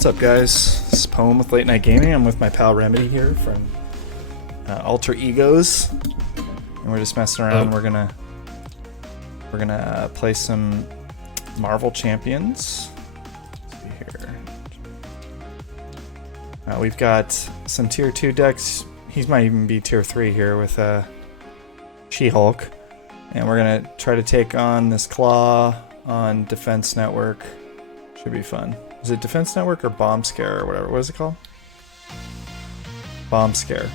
What's up, guys? This is Poem with Late Night Gaming. I'm with my pal Remedy here from Alter Egos, and we're just messing around. We're gonna play some Marvel Champions. Let's see here. We've got some tier 2 decks. He might even be tier 3 here with She-Hulk, and we're gonna try to take on this Klaw on Defense Network. Should be fun. Is it Defense Network or Bomb Scare or whatever? What is it called? Bomb Scare.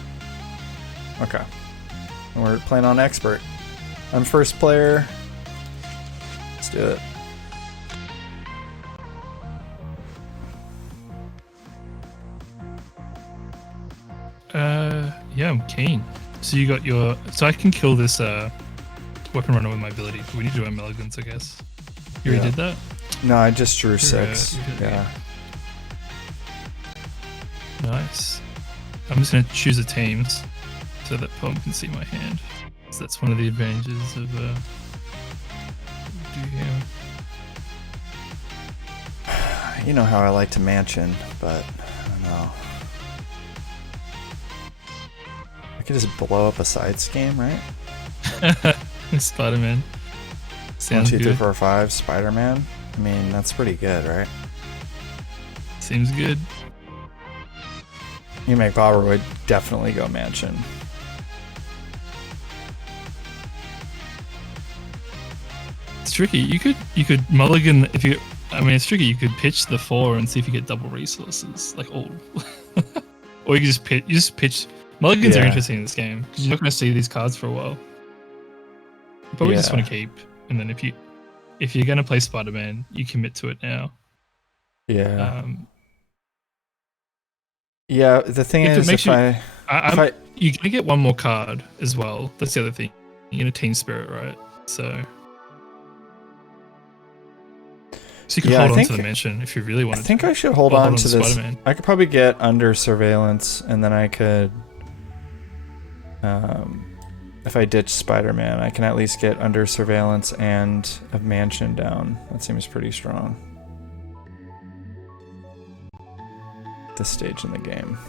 Okay. And we're playing on Expert. I'm first player. Let's do it. Yeah, I'm keen. So you got your... So I can kill this weapon runner with my ability. We need to do our Mulligans, I guess. You already did that? No, I just drew 6. Yeah. Nice. I'm just going to choose the teams so that Poem can see my hand. So that's one of the advantages of do here. You know how I like to mansion, but I don't know. I could just blow up a side scheme, right? Spider-Man. 1, Sounds 2, 3, good. 4, 5, Spider-Man. I mean, that's pretty good, right? Seems good. You make Bobber would definitely go mansion. It's tricky. You could mulligan if you... I mean, it's tricky. You could pitch the 4 and see if you get double resources, like all. Or you could just pitch. Mulligans are interesting in this game because you're not going to see these cards for a while. You probably just want to keep, and then if you're going to play Spider-Man, you commit to it now. Yeah. Yeah. The thing is, if you're going to get one more card as well. That's the other thing. You're going to Team Spirit, right? So you can hold on to the mansion if you really want to. I think I should hold on to this. Spider-Man. I could probably get under surveillance, and then I could, if I ditch Spider-Man, I can at least get under surveillance and a mansion down. That seems pretty strong. At this stage in the game.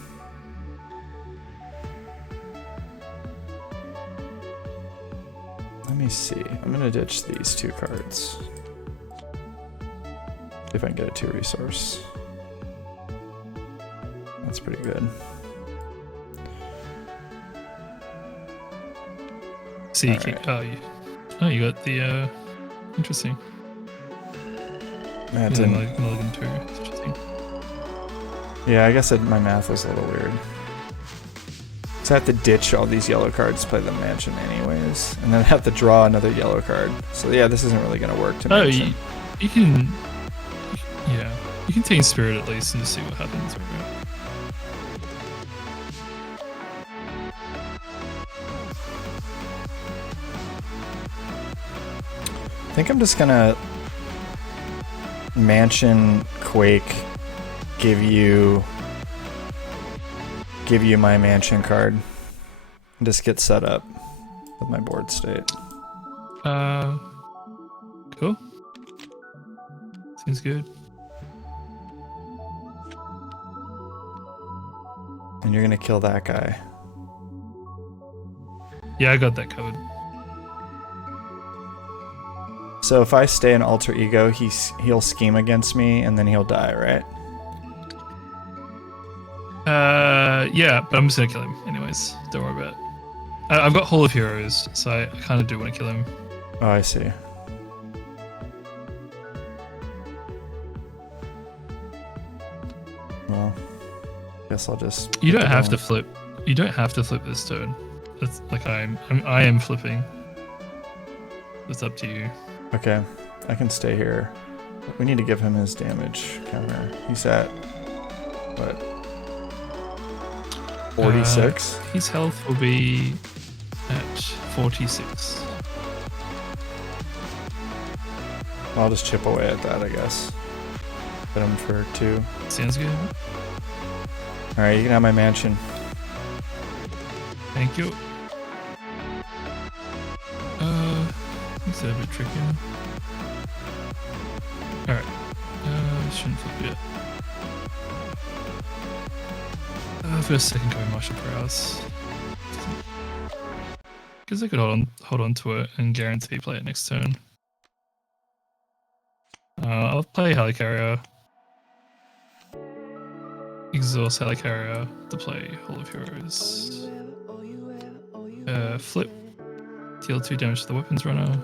Let me see. I'm gonna ditch these 2 cards. If I can get a 2 resource. That's pretty good. So you keep... Oh, you got the... Interesting. That didn't... Mulligan 2. That's interesting. Yeah, I guess my math was a little weird. So I have to ditch all these yellow cards to play the mansion anyways. And then I have to draw another yellow card. So yeah, this isn't really going to work to mansion. You can... Yeah, you can Team Spirit at least and just see what happens. I think I'm just gonna mansion Quake, give you my mansion card, and just get set up with my board state. Cool. Seems good. And you're gonna kill that guy. Yeah, I got that covered. So if I stay in Alter Ego, he'll scheme against me, and then he'll die, right? Yeah, but I'm just gonna kill him anyways. Don't worry about it. I've got Hall of Heroes, so I kind of do want to kill him. Oh, I see. Well, guess I'll just... You don't have to flip. You don't have to flip this turn. That's like I am flipping. It's up to you. Okay, I can stay here. We need to give him his damage counter. He's at what? 46? His health will be at 46. I'll just chip away at that, I guess. Hit him for 2. Sounds good. Alright, you can have my mansion. Thank you. It's a bit tricky. Alright. Shouldn't flip yet. for a second going Marshall Prowse. Because I could hold on to it and guarantee play it next turn. I'll play Helicarrier. Exhaust Helicarrier to play Hall of Heroes. Flip. Deal 2 damage to the weapons runner.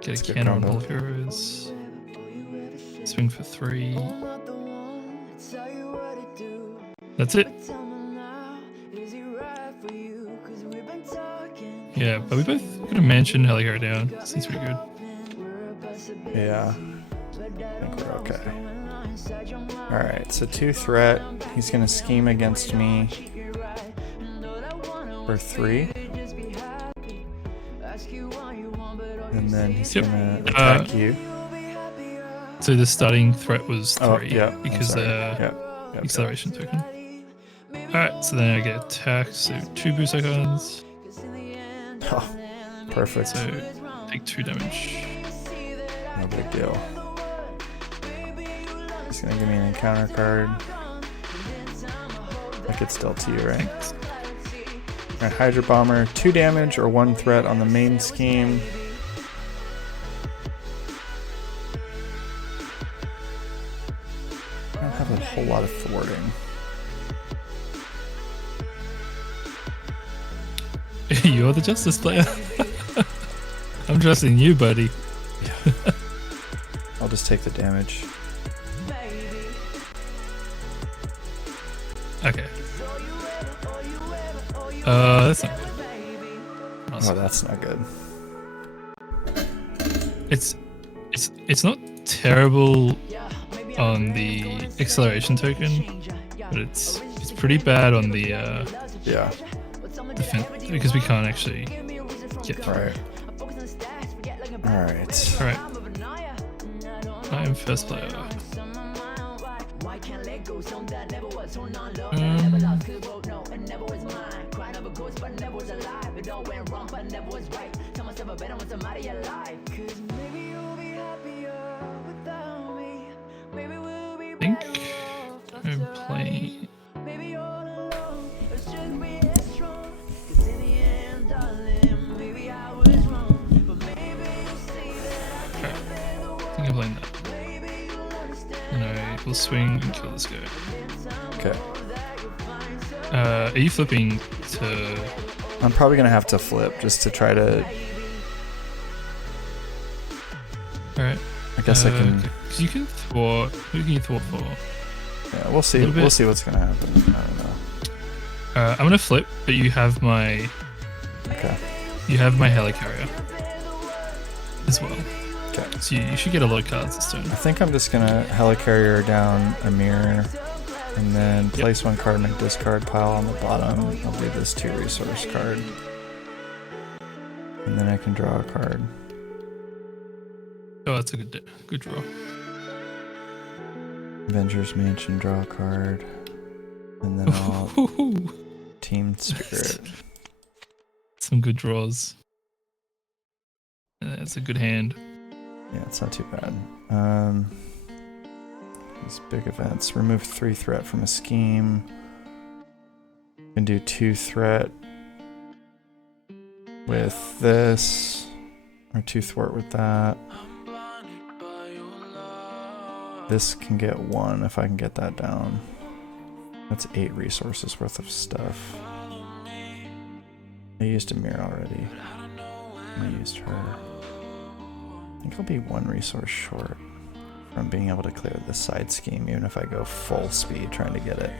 Get a cannon on Hall of Heroes. Swing for 3. That's it. Yeah, but we both got a mansion Helicarrier down. Seems pretty good. Yeah. I think we're okay. Alright, so 2 threat. He's going to scheme against me for 3. And then he's going to attack you. So the starting threat was 3. Oh, yeah. Because acceleration token. Alright, so then I get attack, so 2 boost icons. Oh, perfect. So take 2 damage. No big deal. He's gonna give me an encounter card. I could still to you, right? Alright, Hydra Bomber, 2 damage or 1 threat on the main scheme. I don't have a whole lot of thwarting. You're the Justice player. I'm trusting you, buddy. I'll just take the damage. Okay. That's not good. Oh, that's not good. It's not terrible on the acceleration token, but it's pretty bad on the Yeah. defense because we can't actually get through. Alright. Alright. Alright. I am first player. I think I'm playing. Playing that. And I will swing and kill this guy. Okay. Are you flipping to... I'm probably gonna have to flip just to try to... Alright. I guess I can... Because you can thwart... Who can you thwart for? Yeah, we'll see. We'll see what's gonna happen. I don't know. I'm gonna flip, but you have my... Okay. You have my Helicarrier as well. Okay. So you should get a lot of cards this turn. I think I'm just gonna Helicarrier down a mirror and then place 1 card in my discard pile on the bottom. I'll leave this 2 resource card. And then I can draw a card. Oh, that's a good draw. Avengers Mansion, draw a card. And then I'll Team Spirit. Some good draws. That's a good hand. Yeah, it's not too bad. These big events. Remove 3 threat from a scheme. Can do 2 threat with this. Or 2 thwart with that. This can get 1 if I can get that down. That's 8 resources worth of stuff. I used a mirror already. I used her. I think I'll be 1 resource short from being able to clear this side scheme, even if I go full speed trying to get it.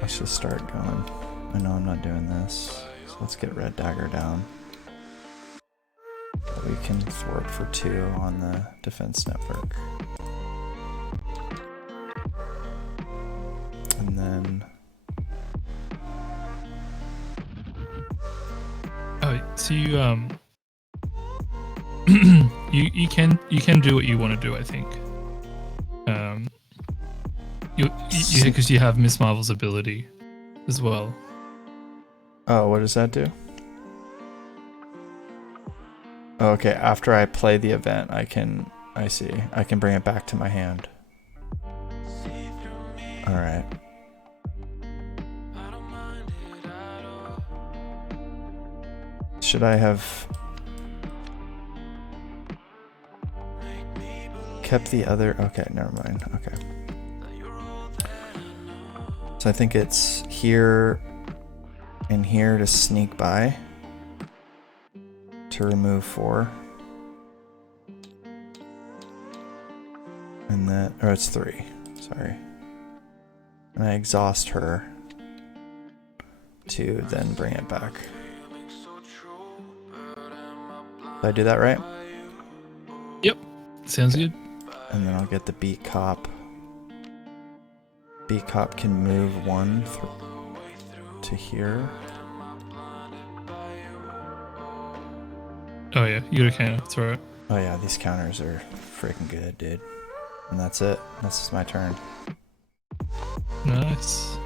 Let's just start going. I know I'm not doing this, so let's get Red Dagger down. We can thwart for 2 on the defense network. And then... Oh, so you you can do what you want to do, I think. Because you have Miss Marvel's ability. as well. Oh, what does that do? Oh, okay, after I play the event, I can bring it back to my hand. Alright. Should I have kept the other? Okay, never mind. Okay. So I think it's here and here to sneak by to remove 4. And then, or it's 3, sorry. And I exhaust her to then bring it back. Did I do that right? Yep, sounds good. And then I'll get the beat cop. Beat cop can move 1 to here. Oh yeah, you got a counter. That's right. Oh yeah, these counters are freaking good, dude. And that's it. This is my turn. Nice.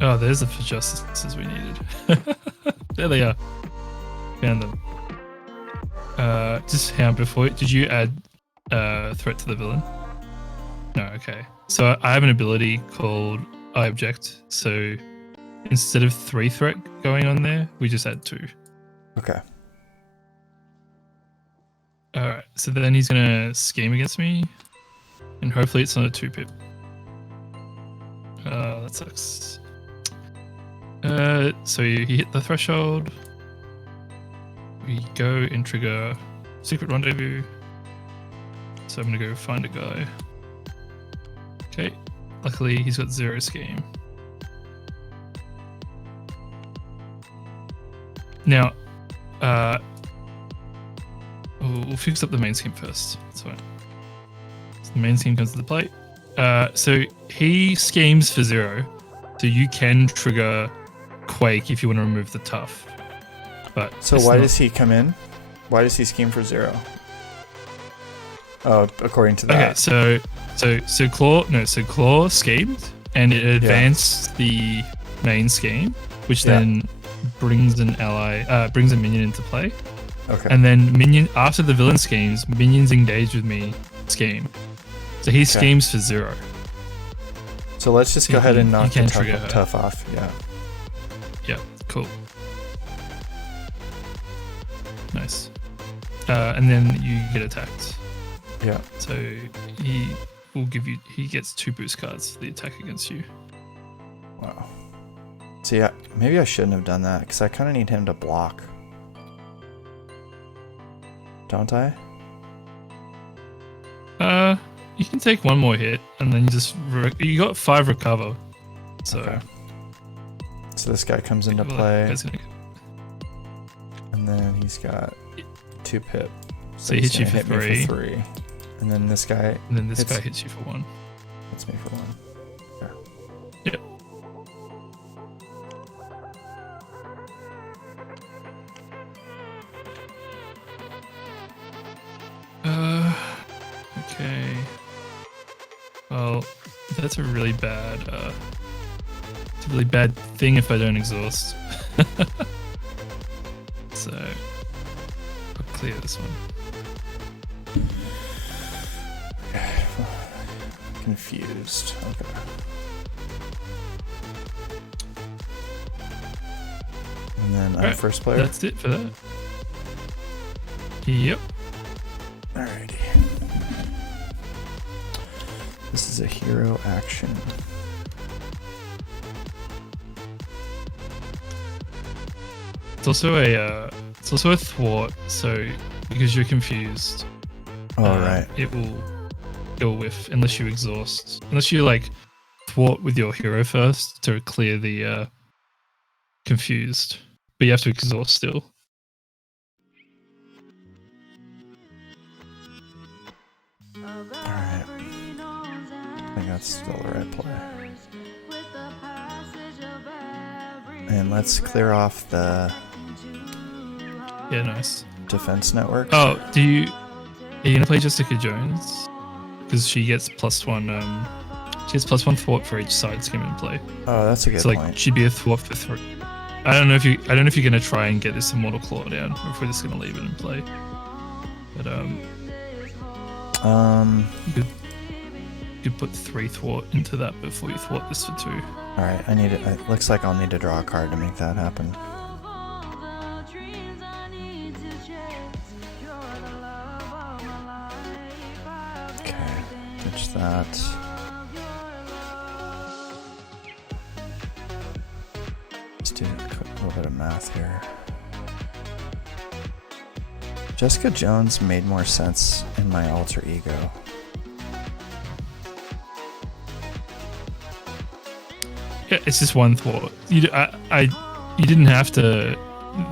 Oh, there's the justices we needed. There they are. Found them. Just hang on before. Did you add threat to the villain? No. Okay. So I have an ability called I object. So instead of 3 threat going on there, we just add 2. Okay. All right. So then he's gonna scheme against me, and hopefully it's not a 2-pip. That sucks. So he hit the threshold. We go and trigger secret rendezvous. So I'm gonna go find a guy. Okay. Luckily he's got 0 scheme. Now, we'll fix up the main scheme first. That's fine. So the main scheme comes to the plate. So he schemes for 0. So you can trigger Quake if you want to remove the tough. But so why does he come in? Why does he scheme for 0? Oh, according to that. Okay, so Klaw schemed and it advanced the main scheme, which then brings an ally, brings a minion into play. Okay. And then after the villain schemes, minions engage with me scheme. So he schemes for 0. So let's just go ahead and knock the tough off. Yeah. Yeah, cool. Nice. And then you get attacked. Yeah. So he gets 2 boost cards for the attack against you. Wow. See, maybe I shouldn't have done that because I kind of need him to block. Don't I? You can take 1 more hit and then you got 5 recover. So. Okay. So this guy comes into play. And then he's got 2 pip. So he hits you for 3. And then this guy. And then this guy hits you for 1. Hits me for 1. There. Yep. Okay. Well, that's a really bad. It's a really bad thing if I don't exhaust. So I'll clear this one. Confused. Okay. And then our first player. That's it for that. Yep. Alrighty. This is a hero action. It's also a thwart. So because you're confused, right. It will whiff unless you exhaust. Unless you like thwart with your hero first to clear the confused, but you have to exhaust still. Alright. I think that's still the right play. And let's clear off the Yeah, nice. defense network. Oh, do you Are you gonna play Jessica Jones? Because she gets +1. She gets +1 thwart for each side scheme in play. Oh, that's a good So like point. she'd be a thwart for 3. I don't know if you're gonna try and get this Immortal Claw down, or if we're just gonna leave it in play. But you could put 3 thwart into that before you thwart this for 2. All right, I need it. It looks like I'll need to draw a card to make that happen. Okay, ditch that. Let's do a little bit of math here. Jessica Jones made more sense in my alter ego. Yeah, it's just 1 thwart. You didn't have to.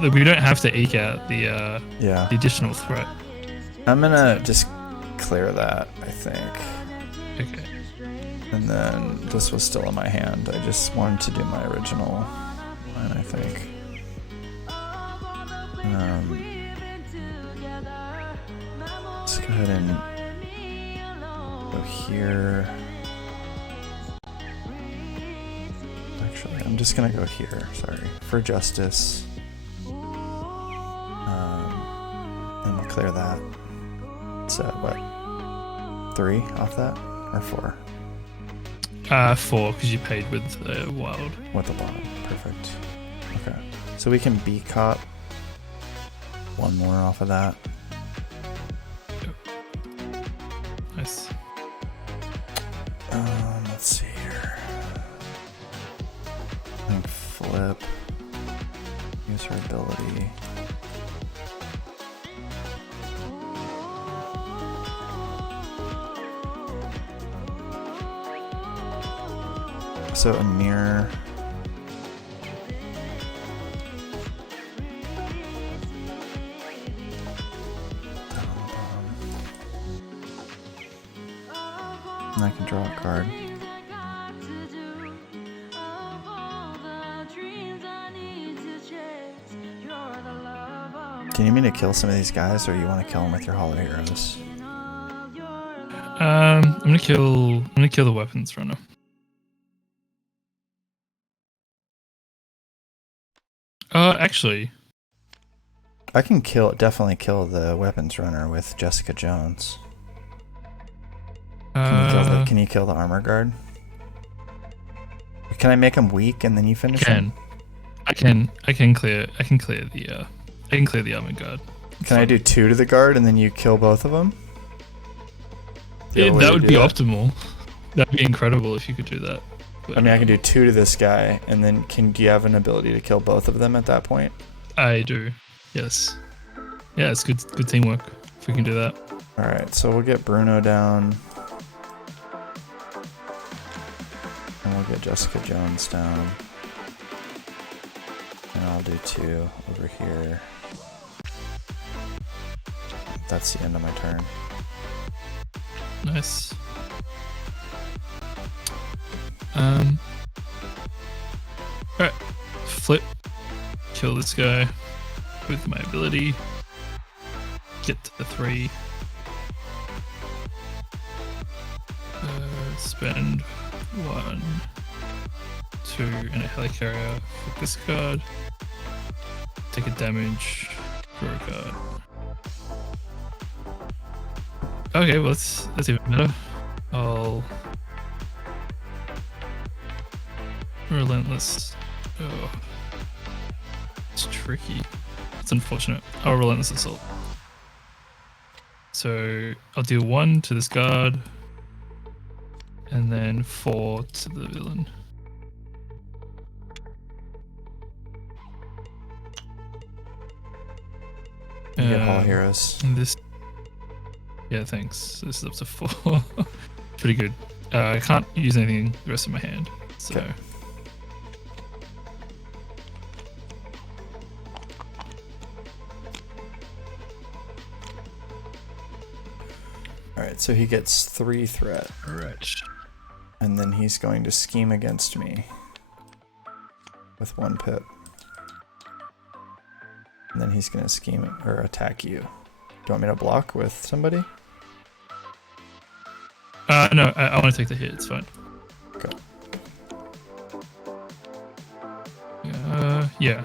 We don't have to eke out the Yeah. the additional threat. I'm gonna just clear that, I think. Okay. And then this was still in my hand. I just wanted to do my original one, I think. Let's go ahead and go here. Actually, I'm just gonna go here, sorry, for justice. And we'll clear that. So what? 3 off that? Or 4? 4, because you paid with wild. With the bottom. Perfect. Okay. So we can beat cop 1 more off of that. Nice. Let's see here. I think flip. Use her ability. So a mirror. And I can draw a card. Do you need me to kill some of these guys, or you want to kill them with your Hollow Heroes? I'm gonna kill the weapons runner. Actually, I can definitely kill the weapons runner with Jessica Jones. Can you kill the armor guard? Can I make him weak and then you finish him? I can clear the armor guard. Can I do 2 to the guard and then you kill both of them? That would be optimal. That'd be incredible if you could do that. But, I mean, I can do 2 to this guy, and then do you have an ability to kill both of them at that point? I do. Yes. Yeah, it's good teamwork if we can do that. All right, so we'll get Bruno down, and we'll get Jessica Jones down, and I'll do 2 over here. That's the end of my turn. Nice. Alright. Flip. Kill this guy with my ability. Get to the 3. Spend 1, 2, and a helicarrier for this card. Take a damage for a card. Okay, well that's even better. I'll Relentless. Oh, it's tricky. It's unfortunate. I'll Relentless Assault. So I'll do 1 to this guard, and then 4 to the villain. You get Hollow Heroes. And this. Yeah, thanks. This is up to 4. Pretty good. I can't use anything the rest of my hand, so. Okay. Alright, so he gets 3 threat. Alright. And then he's going to scheme against me with 1 pip. And then he's going to scheme or attack you. you want me to block with somebody? No, I want to take the hit. It's fine. Okay. Yeah.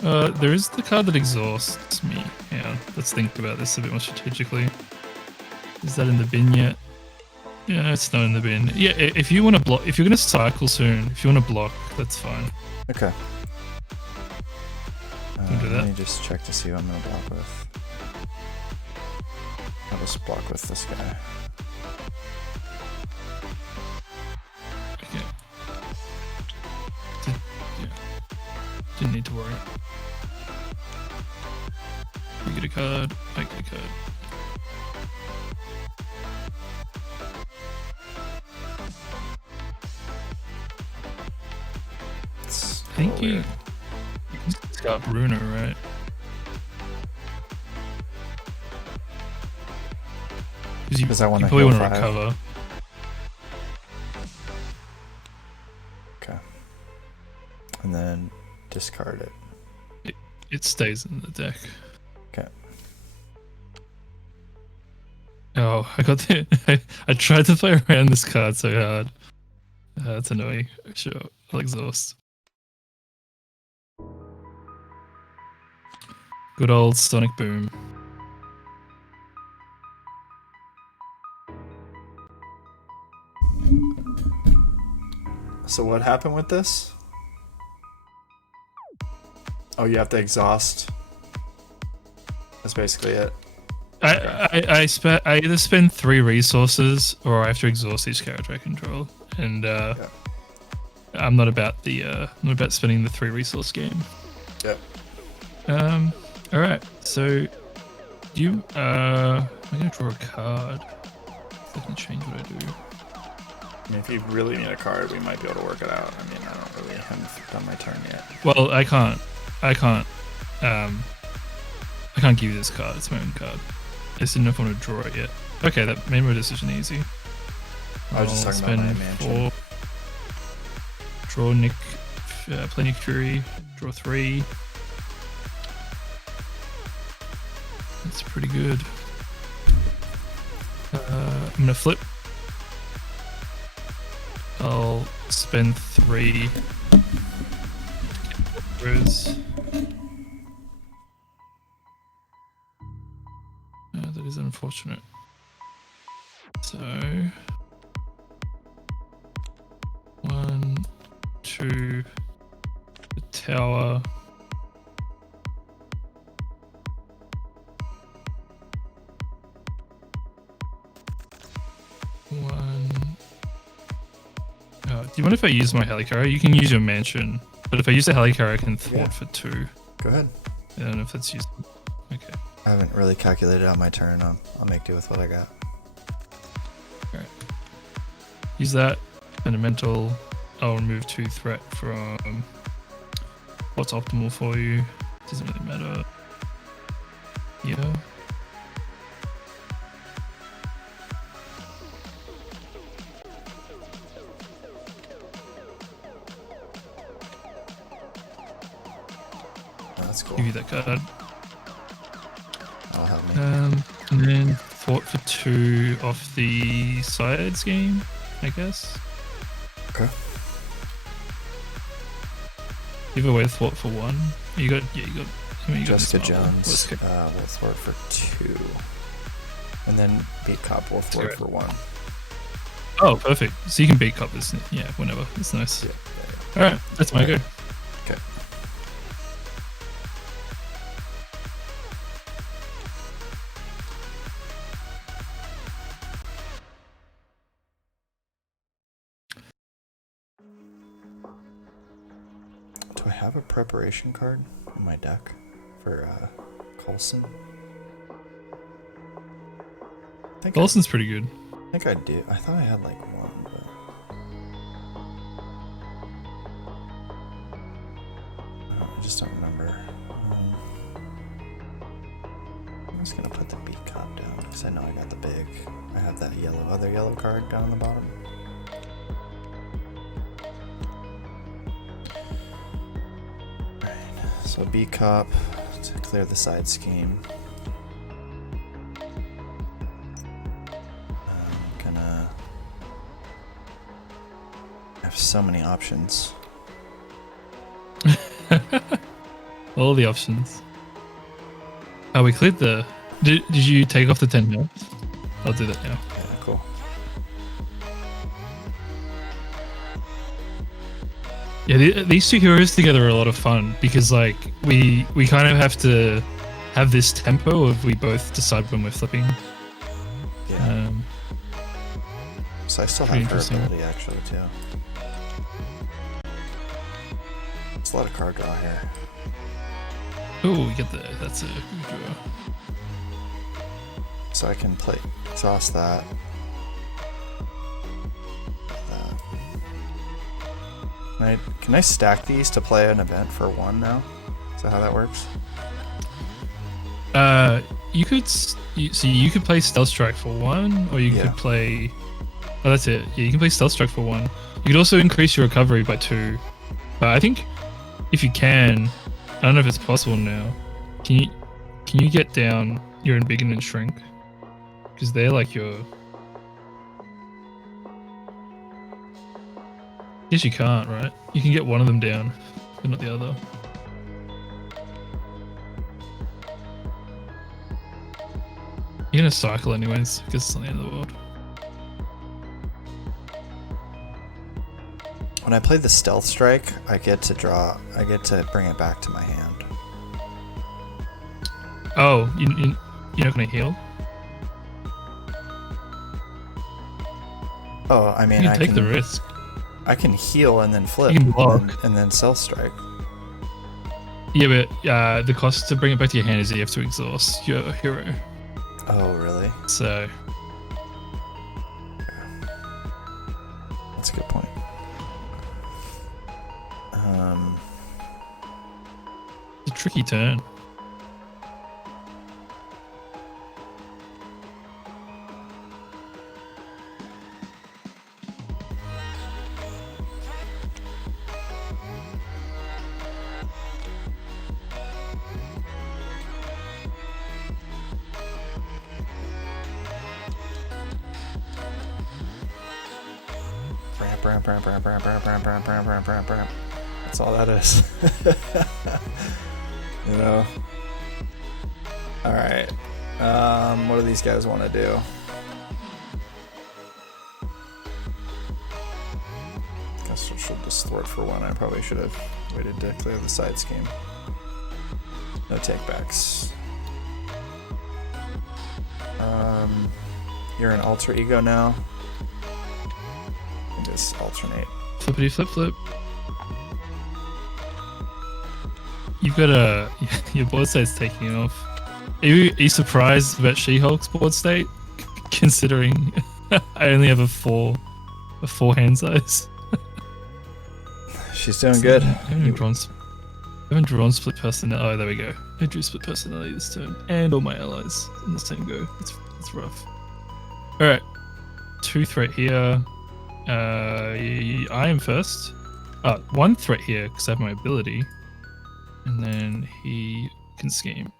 There is the card that exhausts me. Yeah, let's think about this a bit more strategically. Is that in the bin yet? Yeah, it's not in the bin. Yeah, if you want to block, if you're going to cycle soon, if you want to block, that's fine. Okay. Can do that. Let me just check to see who I'm going to block with. I'll just block with this guy. Okay. Yeah. Didn't need to worry. You get a card, I get a card. I think you got Bruno, right? Because I want to probably heal want to 5. recover. Okay. And then discard it. It stays in the deck. Okay. Oh, I got the. I tried to play around this card so hard. That's annoying. Sure, I'll exhaust. Good old Sonic Boom. So what happened with this? Oh, you have to exhaust. That's basically it. I either spend 3 resources or I have to exhaust each character I control, and Yeah. I'm not about spending the 3 resource game. Yep. All right. So, I'm gonna draw a card. If I can change what I do. I mean, if you really need a card, we might be able to work it out. I mean, I don't really haven't done my turn yet. Well, I can't. I can't give you this card. It's my own card. I just didn't know if I want to draw it yet. Okay, that made my decision easy. I was just talking about my mansion. 4, draw Nick, play Nick Fury, draw 3. That's pretty good. I'm gonna flip. I'll spend 3. That is unfortunate. So 1, 2, the tower. Do you mind if I use my helicarrier? You can use your mansion, but if I use the helicarrier, I can thwart for 2. Go ahead. I don't know if that's useful. Okay. I haven't really calculated out my turn. I'll make do with what I got. Alright. Use that. Fundamental. I'll remove 2 threat from what's optimal for you. Doesn't really matter. Yeah. That's cool. Give you that card. That'll help me. And then fought for 2 off the sides game, I guess. Okay. Give away thwart for 1. You got. I mean, you Jessica got Jones. We'll thwart for 2. And then beat cop will thwart for 1. Oh, perfect. So you can beat coppers. Yeah, whenever. That's nice. Yeah. Alright, that's my go. Okay. Do I have a preparation card in my deck for Coulson? Coulson's pretty good. I think I do. I thought I had like 1, but I just don't remember. I'm just gonna put the B cop down because I know I got the big. I have that other yellow card down on the bottom. Alright, so B cop to clear the side scheme. so many options. All the options. Oh, we cleared the... Did you take off the 10 health? I'll do that now. Yeah, cool. Yeah, these two heroes together are a lot of fun because like we kind of have to have this tempo of we both decide when we're flipping. Yeah. So I still have her ability actually too. It's a lot of card draw here. Oh, we get the that's a good draw. So I can play exhaust that. Can I stack these to play an event for 1 now? Is that how that works? You could you could play Stealth Strike for 1, or you could play. Oh, that's it. Yeah, you can play Stealth Strike for 1. You could also increase your recovery by 2. But I think if you can, I don't know if it's possible now. Can you get down your Embiggen and Shrink? Because they're like your. Guess you can't, right? You can get one of them down, but not the other. You're gonna cycle anyways, because it's not the end of the world. When I play the Stealth Strike, I get to bring it back to my hand. Oh, you're not gonna heal? Oh, I mean, you can take the risk. I can heal and then flip, you can block. and then Stealth Strike. Yeah, but the cost to bring it back to your hand is you have to exhaust your hero. Oh, really? So that's a good point. It's a tricky turn. That's all that is. You know. All right. What do these guys want to do? Guess I should just throw it for 1. I probably should have waited to clear the side scheme. No takebacks. You're an alter ego now. Just alternate. Flippity flip flip. You've got your board state's taking off. Are you surprised about She-Hulk's board state? Considering I only have a 4 hand size. She's doing good. I haven't drawn split personality. Oh, there we go. I drew split personality this turn, and all my allies in the same go. It's rough. All right, 2 threat here. I am first. 1 threat here because I have my ability, and then he can scheme.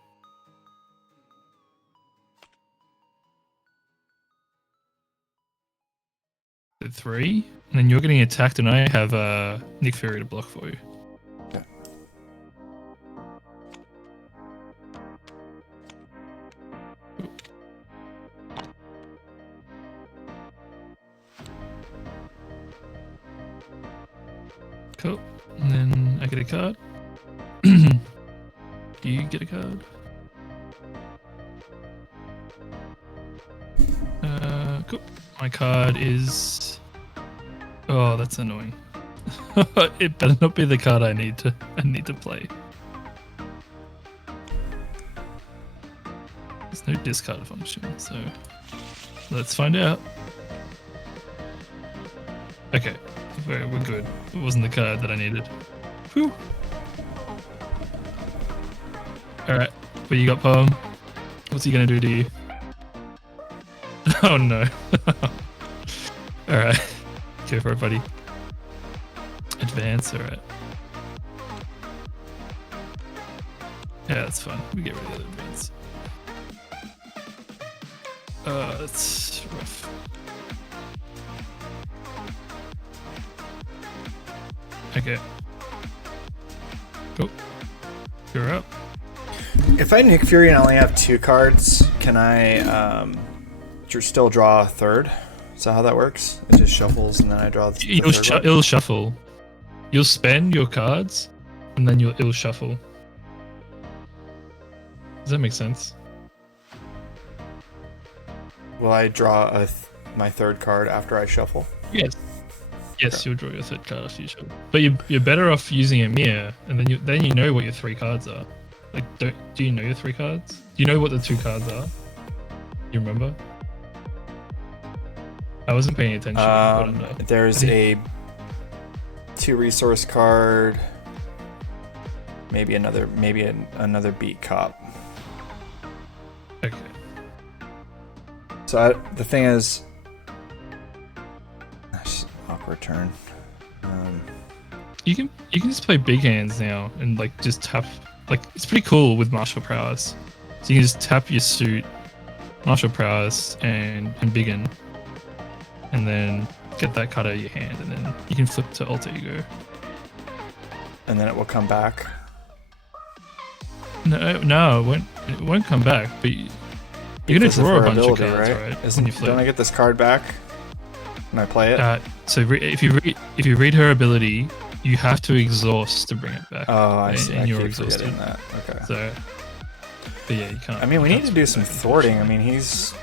So 3, and then you're getting attacked, and I have Nick Fury to block for you. Yeah. Cool. And then I get a card. You get a card. Cool. My card is... Oh, that's annoying. It better not be the card I need to play. There's no discard function, so let's find out. Okay, we're good. It wasn't the card that I needed. Whew. Alright, what you got, Poem? What's he gonna do to you? Oh no. Alright. Go for it, buddy. Advance, alright. Yeah, that's fine. We get rid of the advance. That's rough. Okay. Oh, you're up. If I Nick Fury and I only have 2 cards, can I still draw a third? Is that how that works? It just shuffles and then I draw the third one? It'll shuffle. You'll spend your cards, and then it'll shuffle. Does that make sense? Will I draw my third card after I shuffle? Yes. Yes, Okay. you'll draw your third card after you shuffle. But you're better off using a mirror, and then you know what your 3 cards are. Like, do you know your 3 cards? Do you know what the 2 cards are? You remember? I wasn't paying attention. But I know. There's a 2 resource card. Maybe another beat cop. Okay. So the thing is, awkward turn. You can just play big hands now and like just tap. Like, it's pretty cool with martial prowess. So you can just tap your suit, martial prowess, and biggin, and then get that card out of your hand, and then you can flip to alter ego. And then it will come back. No, it won't come back. But you're gonna draw a bunch of cards, right? When you flip. Don't I get this card back when I play it? So if you read her ability, you have to exhaust to bring it back. Oh, I see. And I you're keep exhausted. forgetting that. Okay. So, but yeah, you can't. I mean, we need to do some thwarting. I mean, he's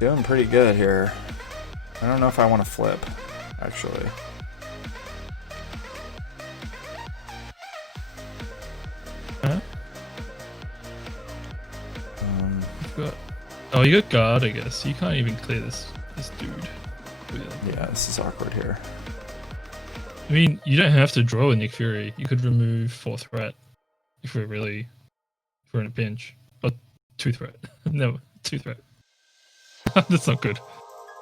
doing pretty good here. I don't know if I want to flip, actually. Huh? You got guard, I guess. You can't even clear this dude. Really. Yeah, this is awkward here. I mean, you don't have to draw a Nick Fury. You could remove 4 threat if we're in a pinch. Or 2 threat. No, 2 threat. That's not good.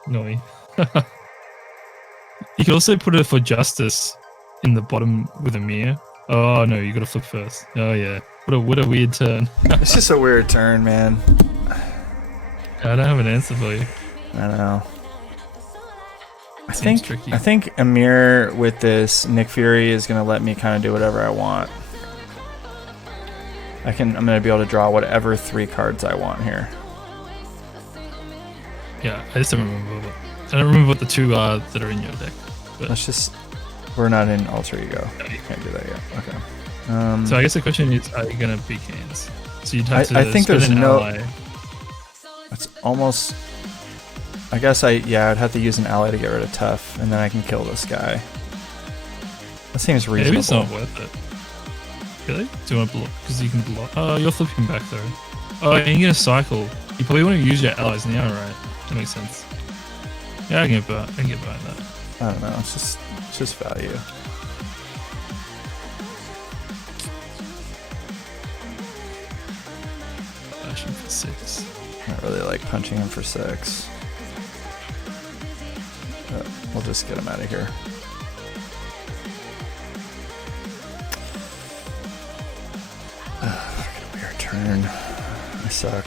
Annoying. You can also put it for justice in the bottom with a mirror. Oh no, you gotta flip first. Oh yeah. What a weird turn. It's just a weird turn, man. I don't have an answer for you. I know. I Seems tricky. think a mirror with this Nick Fury is gonna let me kind of do whatever I want. I'm gonna be able to draw whatever 3 cards I want here. Yeah, I just don't remember. I don't remember what the 2 are that are in your deck. But We're not in alter ego. Can't do that yet. Okay. So I guess the question is, are you gonna big hands? So you'd have to. I think spend there's an no. ally. It's almost. I guess I'd have to use an ally to get rid of Tough, and then I can kill this guy. That seems reasonable. Maybe it's not worth it. Really? Do you want to block? Because you can block. Oh, you're flipping back though. Oh, and you're gonna cycle. You probably want to use your allies now, right? That makes sense. Yeah, I can get behind that. I don't know. It's just value. Bashing for 6. I really like punching him for 6. We'll just get him out of here. Fucking weird turn. I suck.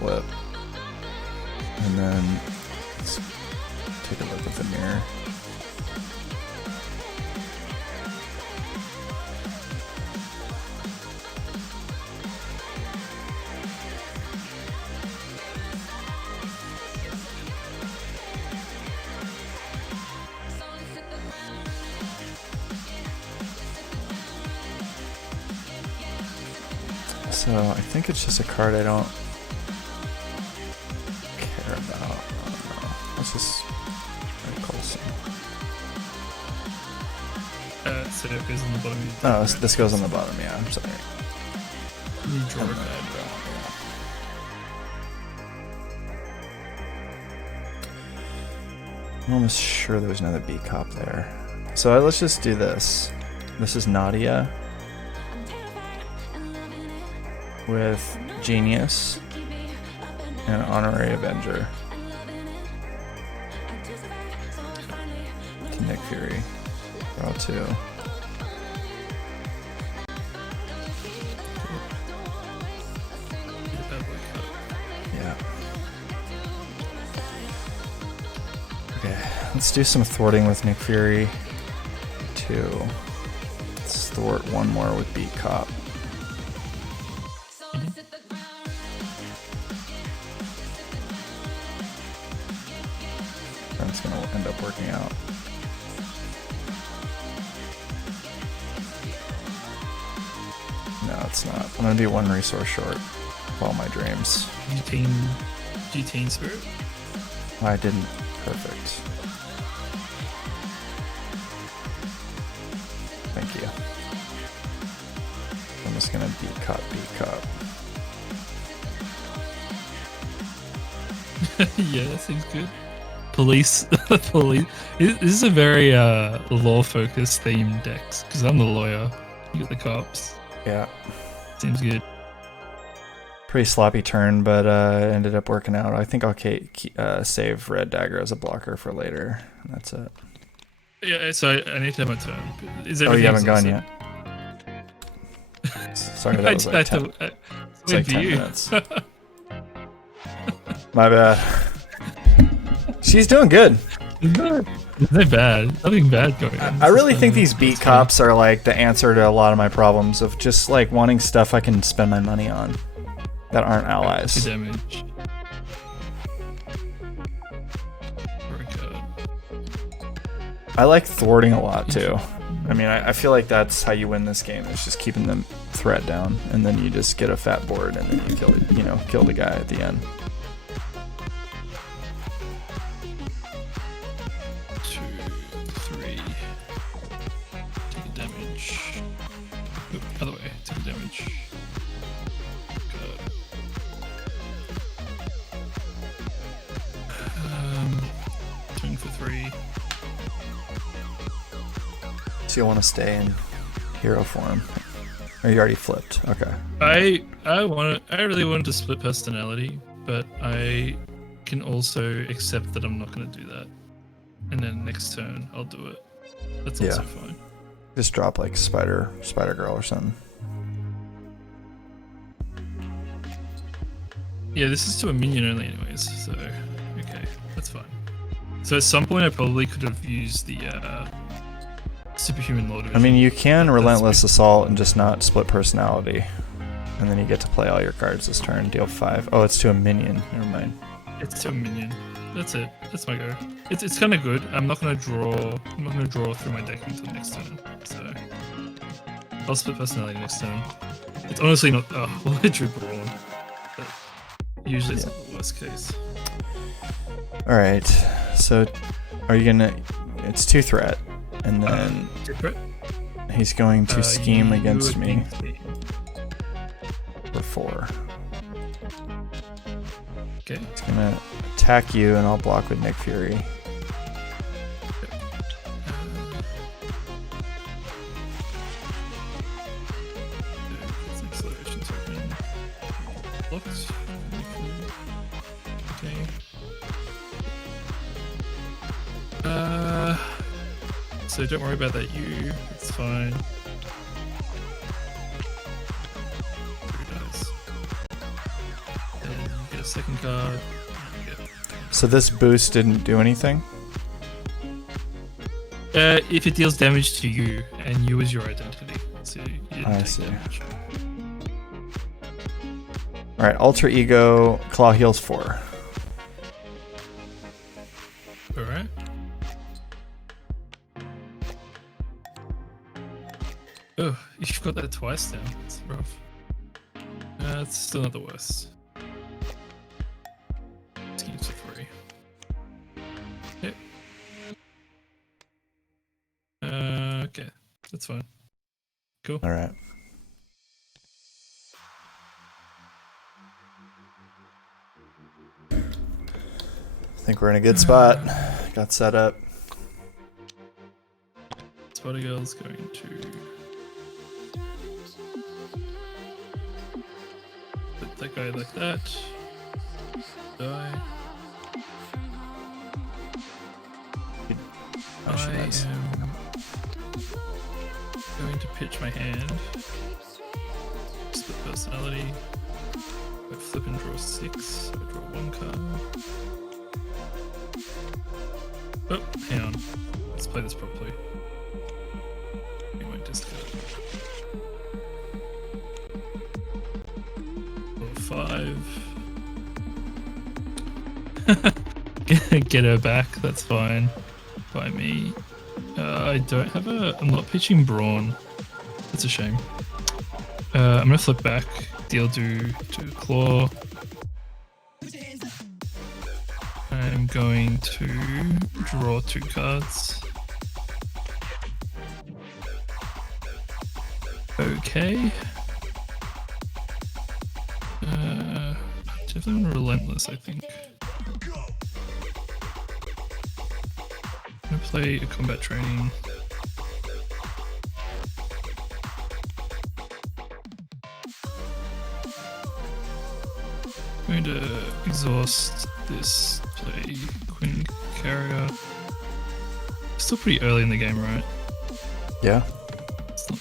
Flip. And then let's take a look at the mirror. So I think it's just a card I don't care about. I don't know. Let's just Colson. So it goes on the bottom. Oh, this goes on the bottom. Yeah, I'm sorry. You draw it. I'm almost sure there's another B cop there. So let's just do this. This is Nadia with Genius and Honorary Avenger to Nick Fury. Draw 2. Yeah. Okay, Let's do some thwarting with Nick Fury. 2. Let's thwart one more with Beat Cop. That's gonna end up working out. No, it's not. I'm gonna be 1 resource short of all my dreams. G-Teen Spirit? I didn't. Perfect. Thank you. I'm just gonna beat cop. Yeah, that seems good. Police. Police. This is a very law-focused themed deck, because I'm the lawyer. You got the cops. Yeah. Seems good. Pretty sloppy turn, but it ended up working out. I think I'll save Red Dagger as a blocker for later. That's it. Yeah, so I need to have my turn. Oh, you haven't gone yet? Sorry, that was like 10, it's like 10 minutes. My bad. She's doing good. Not bad. Nothing bad going on. I really think these beat cops are like the answer to a lot of my problems of just like wanting stuff I can spend my money on that aren't allies. Damage. I like thwarting a lot too. I mean, I feel like that's how you win this game. Is just keeping the threat down, and then you just get a fat board, and then you kill the guy at the end. 2, 3. Take a damage. Oop, other way. Take a damage. Swing for 3. So you'll want to stay in hero form. Or you already flipped. Okay. I really wanted to split personality, but I can also accept that I'm not going to do that. And then next turn I'll do it. That's also fine. Just drop like Spider Girl or something. Yeah, this is to a minion only anyways, so okay, that's fine. So at some point I probably could have used the Superhuman Law Division. I mean, you can Relentless Assault and just not split personality. And then you get to play all your cards this turn, deal 5. Oh, it's to a minion. Never mind. It's to a minion. That's it. That's my go. It's kind of good. I'm not gonna draw through my deck until next turn. So I'll split personality next turn. It's honestly not. Oh, well, I drew Brawn. But usually it's not the worst case. All right. So, are you gonna? It's 2 threat, and then he's going to scheme against me for 4. Okay. He's gonna attack you, and I'll block with Nick Fury. So don't worry about that, it's fine. And you get a second card. So this boost didn't do anything? If it deals damage to you, and you is your identity. So you didn't take see. damage. Alright, Alter Ego, Claw heals 4. Alright. Oh, you've got that twice now. It's rough. It's still not the worst. Schemes for 3. Yep. Okay. That's fine. Cool. Alright. I think we're in a good spot. Got set up. Spider Girl's going to put that guy like that. Die. Oh, she I does. am going to pitch my hand. Split personality. I flip and draw 6. I draw 1 card. Oh, hang on. Let's play this properly. We won't discard. 5. Get her back. That's fine. By me. I don't have a. I'm not pitching Brawn. That's a shame. I'm gonna flip back. Deal to Klaw. I'm going to draw 2 cards. Okay. Definitely Relentless, I think. I'm gonna play a combat training. I'm going to exhaust this, play Queen Carrier. Still pretty early in the game, right? Yeah. It's not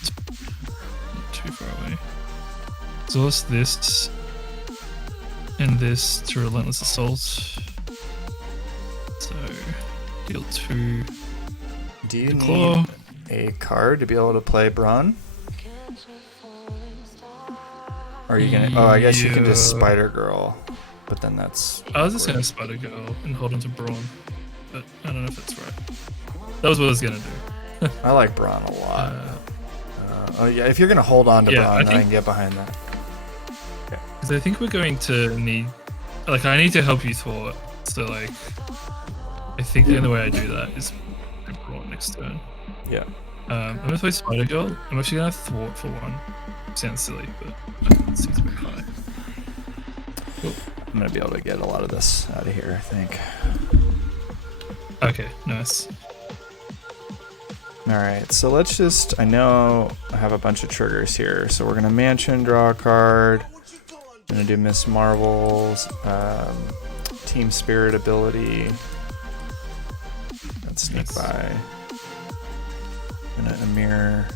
too far away. Exhaust this and this to Relentless Assault. So deal 2. Do you need Klaw. a card to be able to play Brawn? Or are you gonna? Oh, I guess you can just Yeah. Spider Girl, but then that's. I was just gonna Spider Girl and hold on to Brawn, but I don't know if that's right. That was what I was gonna do. I like Brawn a lot. Oh yeah, if you're gonna hold on to Yeah, Brawn, then I think- can get behind that. Because I think we're going to need, like, I need to help you thwart. So, like, I think the only way I do that is put Brawn next turn. Yeah. I'm gonna play Spider Girl. I'm actually gonna thwart for 1. Sounds silly, but it seems a bit high. I'm gonna be able to get a lot of this out of here, I think. Okay, nice. Alright, so let's just, I know I have a bunch of triggers here, so we're gonna Mansion, draw a card. I'm gonna do Miss Marvel's Team Spirit ability. Let's sneak Nice. by. I'm gonna Amir.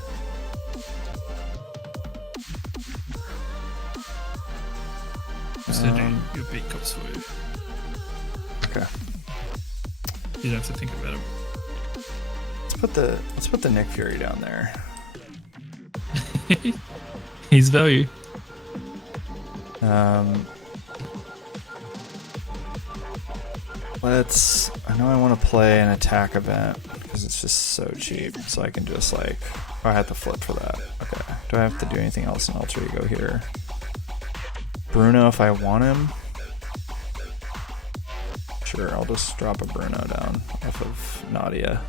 Just gonna do your beat cops for you. Okay. You don't have to think about it. Let's put the Nick Fury down there. He's value. I know I want to play an attack event because it's just so cheap, so I can just like, oh, I have to flip for that. Okay. Do I have to do anything else in Alter Ego here? Bruno if I want him. Sure, I'll just drop a Bruno down off of Nadia.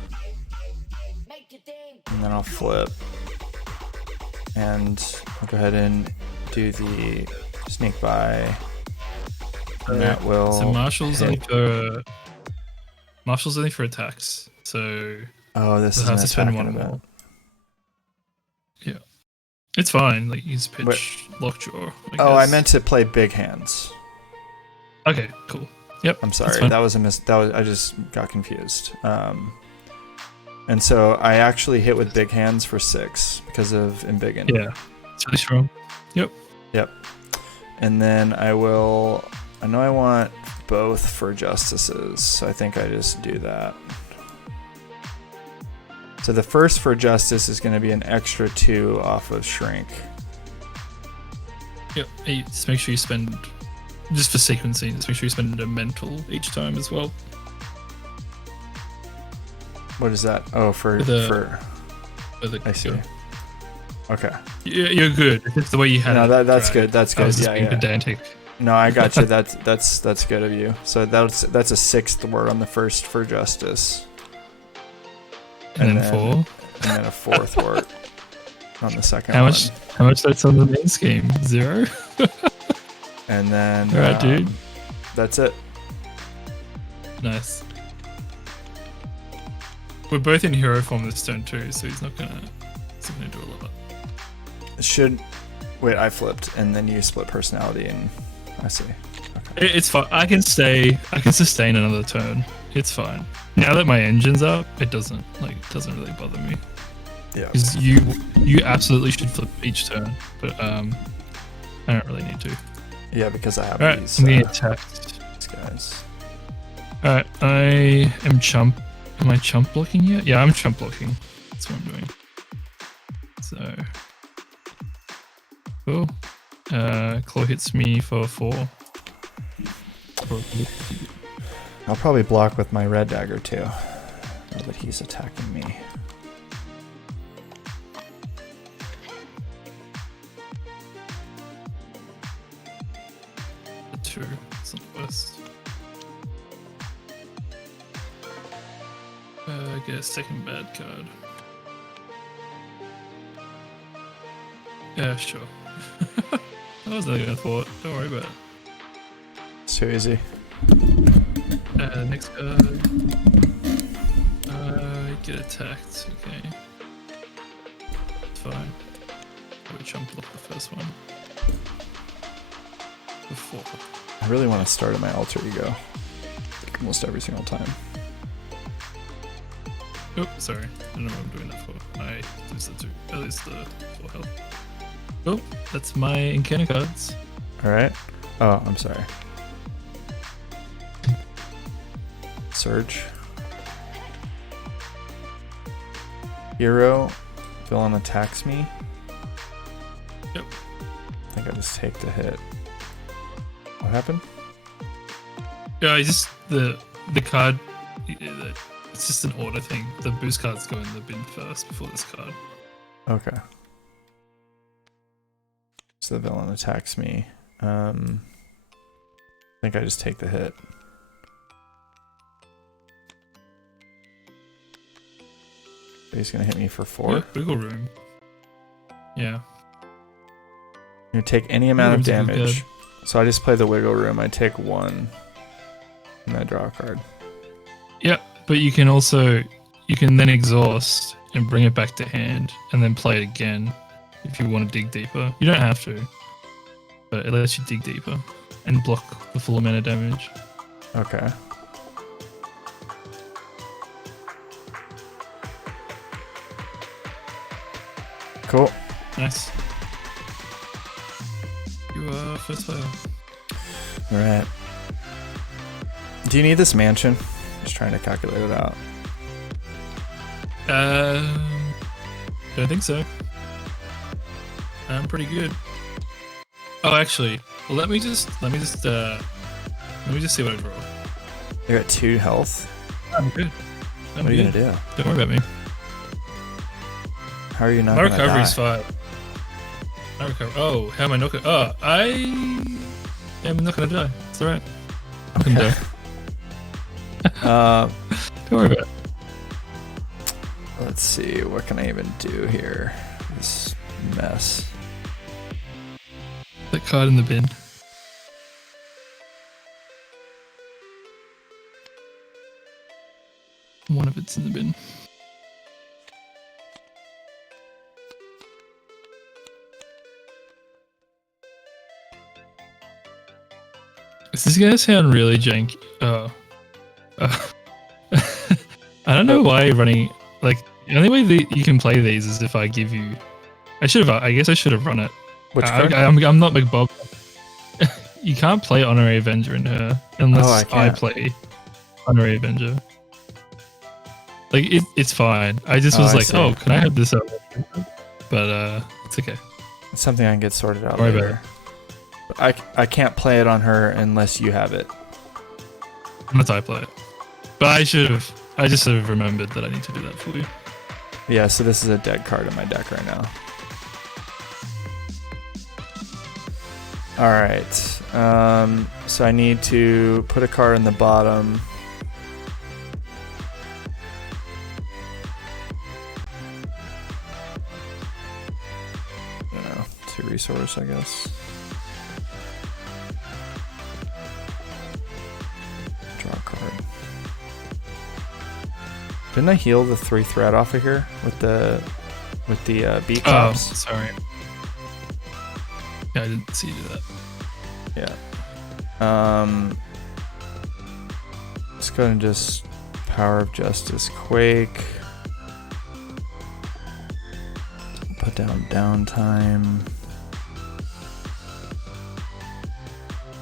And then I'll flip. And I'll go ahead and do the sneak by. And that will. So Marshall's only for attacks. So Oh, this is we'll an have to spend attacking 1 event. more. Yeah, it's fine. Like you just pitch Lockjaw. Oh, I guess. meant to play big hands. Okay, cool. Yep. I'm that's sorry, fine. that was a I just got confused. And so I actually hit with big hands for 6 because of Embiggen. Yeah, it's really strong. Yep. Yep. And then I know I want both for Justices, so I think I just do that. So the first for Justice is going to be an extra 2 off of Shrink. Yep. Hey, just make sure you spend, just for sequencing, just make sure you spend a mental each time as well. What is that? Oh, for I see. Okay. You're good. It's the way you had No, it. that's right. good. That's I was good. just Yeah, being yeah. pedantic. No, I got you. That's good of you. So that's a 6th word on the first for Justice. And then 4. And then a 4th word on the second How one. much that's on the main scheme? 0? And then Alright, dude. That's it. Nice. We're both in hero form this turn too, so he's not gonna do a lot. Wait, I flipped and then you split personality and I see. Okay. It's fine. I can sustain another turn. It's fine. Now that my engine's up, it doesn't really bother me. Yeah. Because you absolutely should flip each turn, but I don't really need to. Yeah, because I have Alright, these, I'm getting attacked. these guys. Alright, I am Am I chump blocking yet? Yeah, I'm chump blocking. That's what I'm doing. So cool. Claw hits me for 4. I'll probably block with my red dagger too. Now that he's attacking me. The 2. It's not the best. Get a second bad card. Yeah, sure. That was not I thought. Don't worry about it. It's too easy. Next card. Get attacked. Okay. It's fine. I would jump off the first one. The 4. I really want to start at my alter ego. Like almost every single time. Oh, sorry. I don't know what I'm doing that for. I lose the 2. At least the 4 health. Oh, that's my encounter cards. Alright. Oh, I'm sorry. Surge. Hero. Villain attacks me. Yep. I think I just take the hit. What happened? Yeah, I just the card. It's just an order thing. The boost cards go in the bin first before this card. Okay. So the villain attacks me. I think I just take the hit. He's gonna hit me for 4. Yeah, wiggle room. Yeah. You take any amount of Wiggle room's damage. good. So I just play the wiggle room. I take 1, and I draw a card. Yeah, but you can then exhaust and bring it back to hand, and then play it again if you want to dig deeper. You don't have to, but it lets you dig deeper and block the full amount of damage. Okay. Cool. Nice. You are first player. Alright. Do you need this mansion? Just trying to calculate it out. Don't think so. I'm pretty good. Oh, actually, well, let me just see what I draw. You're at 2 health. I'm good. What are you gonna do? Don't worry about me. How are you not My gonna recovery's die? 5. My recovery. Oh, how am I not gonna? Oh, I am not gonna die. It's alright. I'm gonna die. Don't worry about it. Let's see. What can I even do here? This mess. That card in the bin. One of it's in the bin. Is this gonna sound really janky? I don't know why running, like, the only way that you can play these is if I give you. I guess I should have run it. Which card? I'm not McBob. You can't play Honorary Avenger in her unless I I can't. play Honorary Avenger. Like, it's fine. I just was I like, see. oh, can I have this? But it's okay. It's something I can get sorted out Don't worry later. But I can't play it on her unless you have it. Unless I play it. But I just sort of remembered that I need to do that for you. Yeah, so this is a dead card in my deck right now. Alright. So I need to put a card in the bottom. I don't know, 2 resource, I guess. Draw a card. Didn't I heal the 3 threat off of here with the beat Oh, cops? sorry. Yeah, I didn't see you do that. Yeah. Let's go ahead and just Power of Justice Quake. Put down downtime.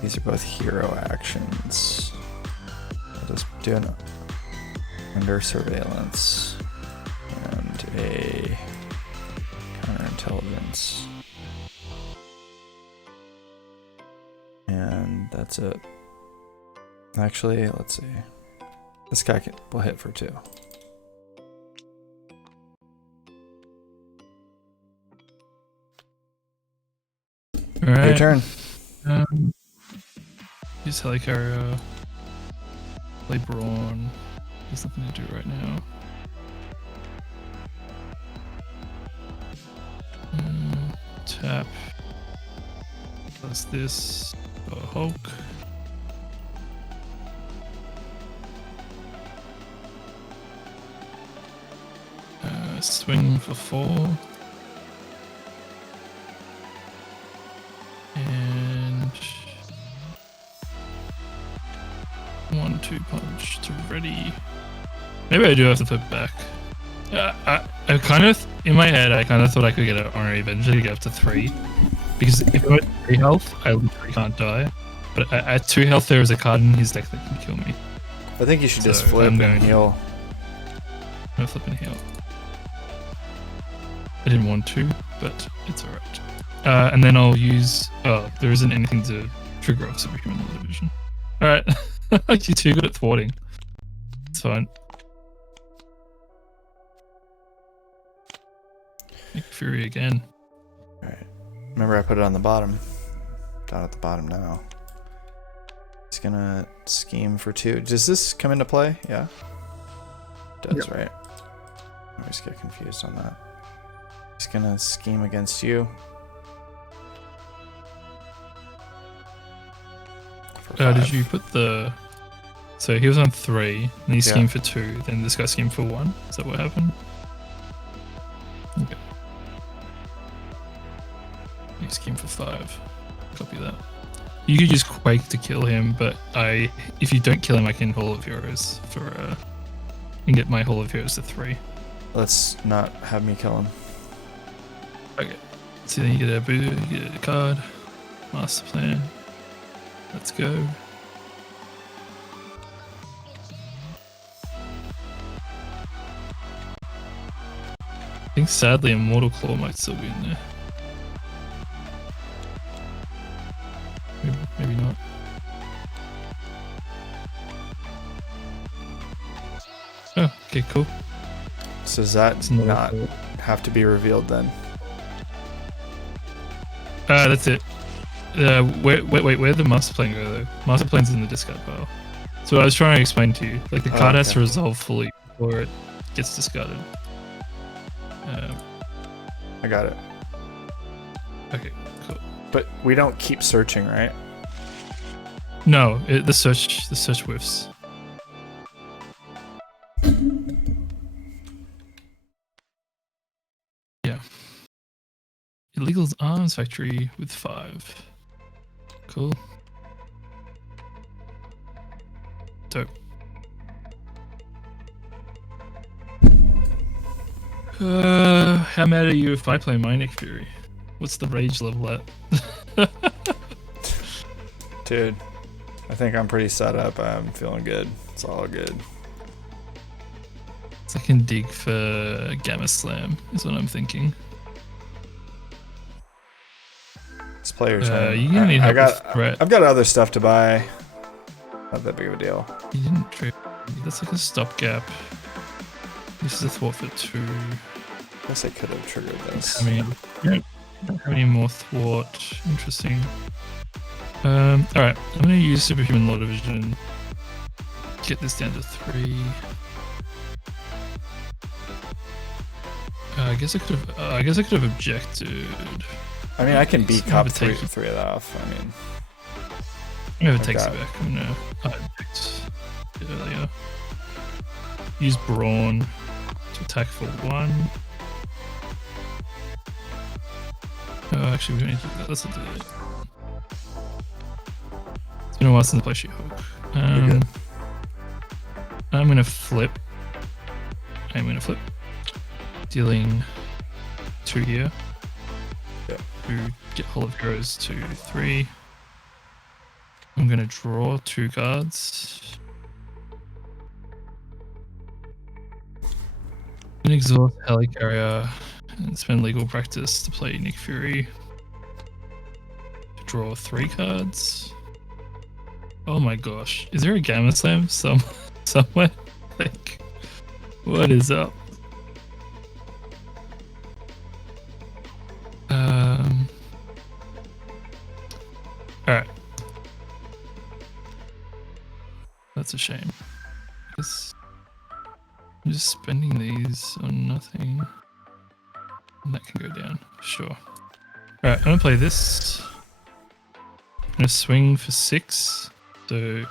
These are both hero actions. I'll just do an under surveillance, and a counterintelligence. And that's it. Actually, let's see. This guy will hit for 2. All right. Your turn. Use Helicarrier. Play Brawn. There's nothing to do right now. Tap. Plus this. Hulk. Swing for 4. And 1-2 punch to ready. Maybe I do have to flip back. I kind of, in my head, I kind of thought I could get an honorary eventually to get up to 3. Because if I'm at 3 health, I literally can't die. But at 2 health, there is a card in his deck that can kill me. I think you should just flip and heal. I'm gonna flip and heal. I didn't want to, but it's alright. And then I'll use... Oh, there isn't anything to trigger off Superhuman Law Division. Alright. You're too good at thwarting. It's fine. Make Fury again. Alright. Remember I put it on the bottom. Down at the bottom now. He's gonna scheme for 2. Does this come into play? Yeah? It does, right? I always get confused on that. He's gonna scheme against you. Did you put the... So he was on 3, and he schemed for 2, then this guy schemed for 1? Is that what happened? Okay. He schemed for 5. Copy that. You could use Quake to kill him, but if you don't kill him, I can Hall of Heroes for... and get my Hall of Heroes to 3. Let's not have me kill him. Okay. So then you get a boo, you get a card. Master Plan. Let's go. I think sadly Immortal Claw might still be in there. Maybe not. Oh, okay, cool. So does that not have to be revealed then? That's it. Where'd the master plan go though? Master plan's in the discard pile. So I was trying to explain to you, like the card has to resolve fully before it gets discarded. I got it. Okay, cool. But we don't keep searching, right? No, the search whiffs. Yeah. Illegal Arms Factory with 5. Cool. Dope. How mad are you if I play my Nick Fury? What's the rage level at? Dude, I think I'm pretty set up. I'm feeling good. It's all good. So I can dig for Gamma Slam, is what I'm thinking. It's player turn. You need help with threat. I've got other stuff to buy. Not that big of a deal. You didn't trigger. That's like a stopgap. This is a thwart for 2. I guess I could have triggered this. I mean, don't have any more thwart. Interesting. Alright, I'm gonna use Superhuman Law Division. Get this down to 3. I guess I could have objected. I mean, I can B cop 3 of that off. I mean, maybe it takes it back. I'm gonna object it earlier. Use Brawn to attack for 1. Oh, actually, we don't need to do that. Let's not do that. It's been a while since I played She-Hulk. I'm gonna flip. Dealing 2 here. Yeah. To get Hall of Heroes to 3. I'm gonna draw 2 cards. An exhaust helicarrier and spend legal practice to play Nick Fury. To draw 3 cards. Oh my gosh. Is there a Gamma Slam somewhere? Like, what is up? Alright. That's a shame. I'm just spending these on nothing. And that can go down, sure. Alright, I'm gonna play this. I'm gonna swing for 6. So,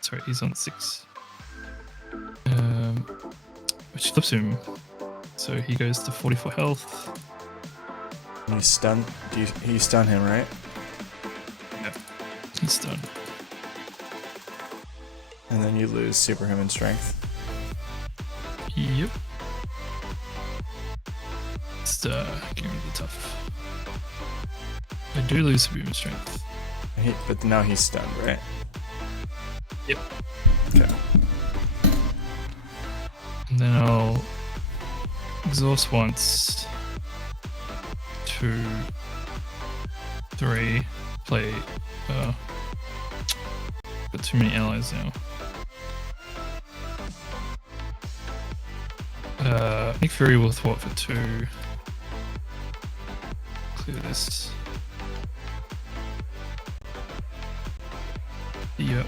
sorry, he's on 6. Which flips him. So he goes to 44 health. And he's stunned. You stun him, right? Yeah, he's done. And then you lose superhuman strength. Yep. Just get rid of the tough. I do lose superhuman strength. But now he's stunned, right? Yep. Okay. And then I'll exhaust once. 2, 3. Play. Got too many allies now. Nick Fury will thwart for 2. Clear this. Yep.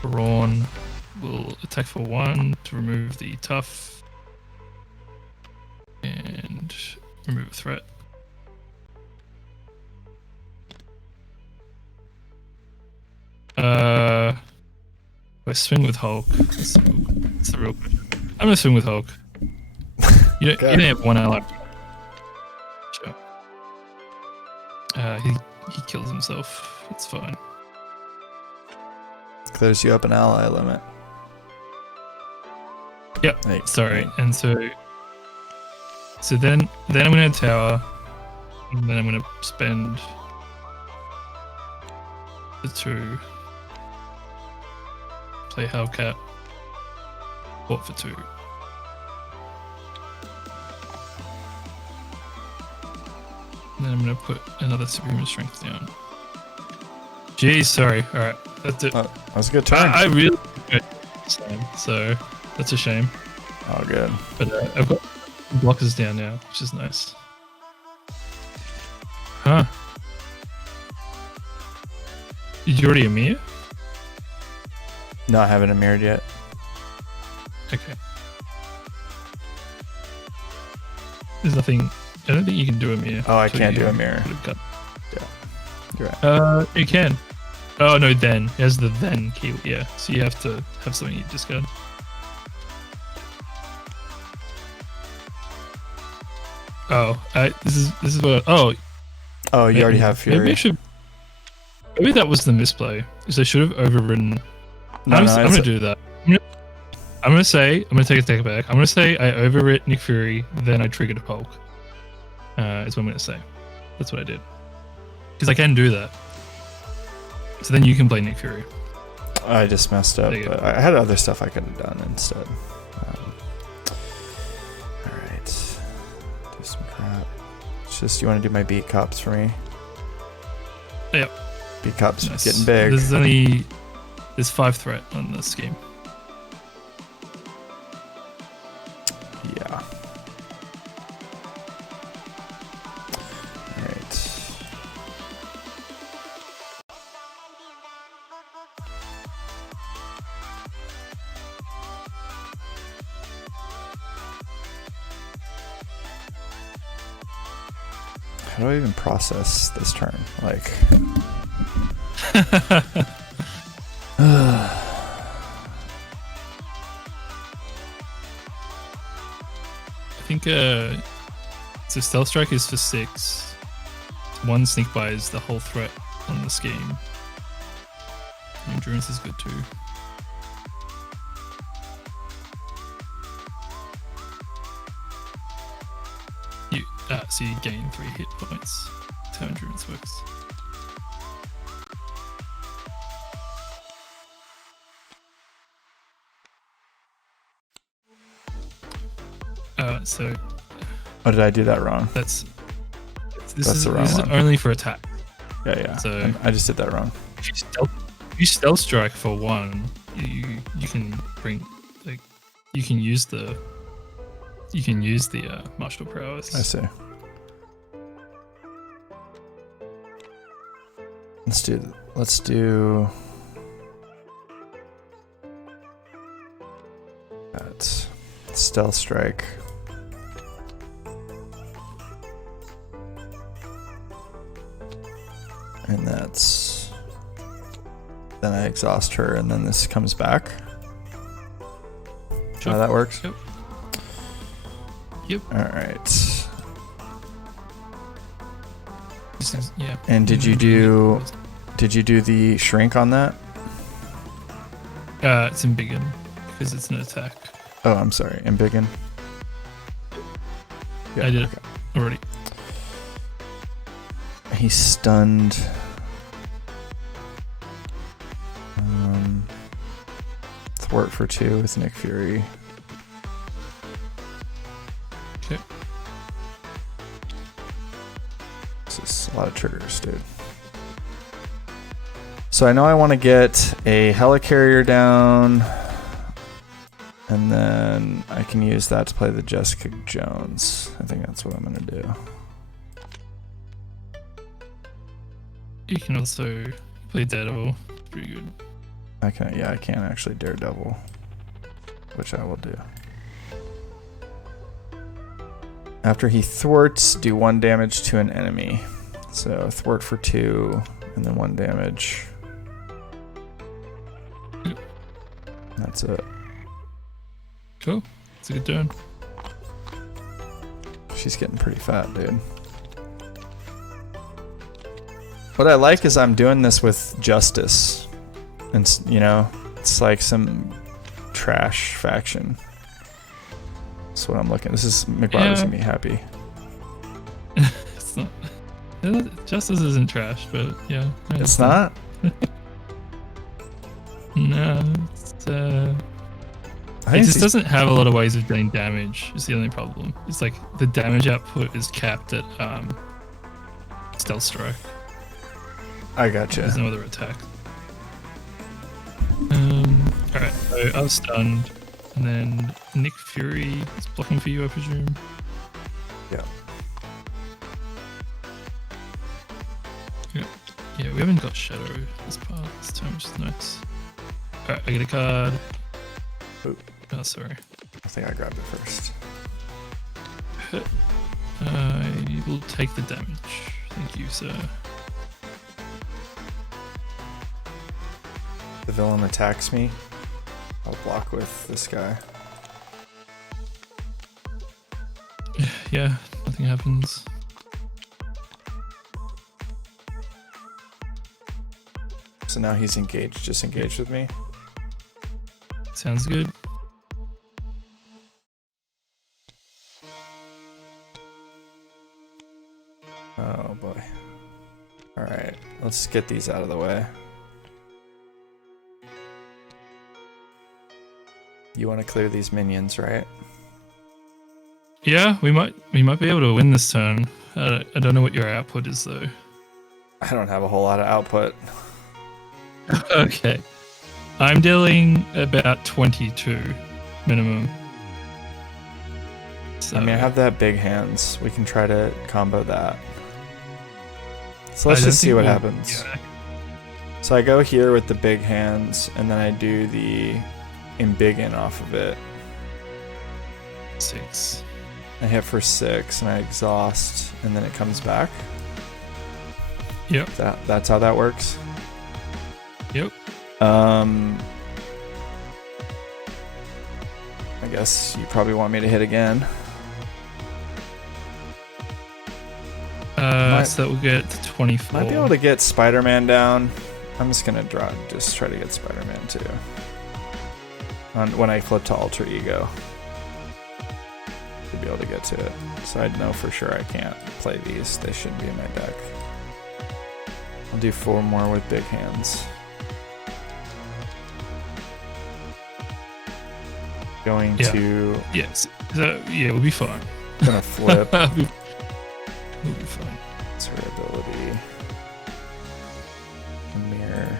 Brawn will attack for 1 to remove the tough and remove a threat. I swing with Hulk. That's the real question. I'm gonna swing with Hulk. You don't have 1 ally. Sure. He kills himself. It's fine. Clears you up an ally limit. Yep. Hey, Sorry. hey. And so then I'm gonna tower, and then I'm gonna spend the 2. Play Hellcat. Fought for 2. And then I'm gonna put another superhuman strength down. Jeez, sorry. Alright, that's it. Oh, that was a good turn. I really so that's a shame. Oh, good. But I've got blockers down now, which is nice. Huh. Did you already Amir? No, I haven't mirrored yet. Okay. There's nothing. I don't think you can do Amir. Oh, I can't do a mirror. Yeah. You're right. You can. Oh no, then. It has the then key. Yeah. So you have to have something you discard. Oh, this is what. Oh, you already have Fury. Maybe that was the misplay. Is they should have overridden. I'm gonna do that. I'm gonna take a step back. I'm gonna say I overwrit Nick Fury, then I triggered Hulk. Is what I'm gonna say. That's what I did. Because I can do that. So then you can play Nick Fury. I just messed up. But I had other stuff I could have done instead. Alright. Do some crap. It's just, you want to do my beat cops for me? Yep. Beat cops Nice. getting big. There's 5 threat on this scheme. Yeah. Alright. How do I even process this turn? Like... I think so stealth strike is for 6. 1 sneak by is the whole threat on the scheme. Endurance is good too. So you gain 3 hit points. That's how endurance works. So Oh, did I do that wrong? this That's is the wrong this is one. only for attack. Yeah. So I just did that wrong. if you stealth strike for 1, you can bring like you can use the martial prowess. I see. Let's do that. Stealth strike. And that's, then I exhaust her and then this comes back. Sure. How that works? Yep. All right. Yeah. And did you do the shrink on that? It's embiggen because it's an attack. Oh, I'm sorry. Embiggen. Yeah, I did it already. He's stunned. Thwart for 2 with Nick Fury. Okay. This is a lot of triggers, dude. So I know I want to get a helicarrier down, and then I can use that to play the Jessica Jones. I think that's what I'm gonna do. You can also play Daredevil. It's pretty good. I can actually Daredevil, which I will do. After he thwarts, do 1 damage to an enemy. So thwart for 2, and then 1 damage. Yep. That's it. Cool. It's a good turn. She's getting pretty fat, dude. What I like is I'm doing this with justice. And, it's like some trash faction. That's what I'm looking. This is McBarter's gonna be happy. It's not. Justice isn't trash, but yeah. It's not? No, it's I it think just doesn't have a lot of ways of doing damage. Is the only problem. It's like the damage output is capped at stealth strike. I gotcha. There's no other attack. Alright, so I was stunned, and then Nick Fury is blocking for you, I presume. Yeah. Yeah, we haven't got Shadow this part this time, which is nice. Alright, I get a card. Ooh. Oh, sorry. I think I grabbed it first. I will take the damage. Thank you, sir. The villain attacks me. I'll block with this guy. Yeah, nothing happens. So now he's engaged, just engaged with me. Sounds good. Oh boy. Alright, let's get these out of the way. You want to clear these minions, right? Yeah, we might be able to win this turn. I don't know what your output is though. I don't have a whole lot of output. Okay. I'm dealing about 22 minimum. So, I mean, I have that big hands. We can try to combo that. So let's just see what happens. Yeah. So I go here with the big hands, and then I do the embiggen off of it. 6. I hit for 6, and I exhaust, and then it comes back. Yep. That's how that works. Yep. I guess you probably want me to hit again. So that will get to 24. Might be able to get Spider-Man down. I'm just gonna just try to get Spider-Man too. When I flip to Alter Ego, to be able to get to it. So I'd know for sure I can't play these. They shouldn't be in my deck. I'll do 4 more with big hands. Going to... Yes. So yeah, we'll be fine. Gonna flip. We'll be fine. It's her ability. A mirror.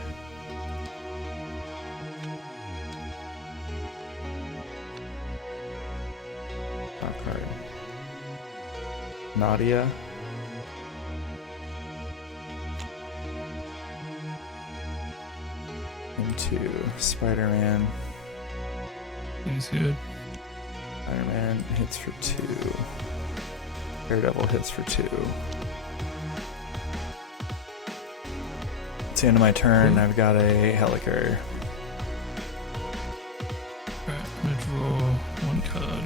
Top card. Nadia. Into Spider-Man. He's good. Spider-Man hits for 2. Daredevil hits for 2. It's the end of my turn. I've got a helicarrier. Alright, I'm gonna draw 1 card.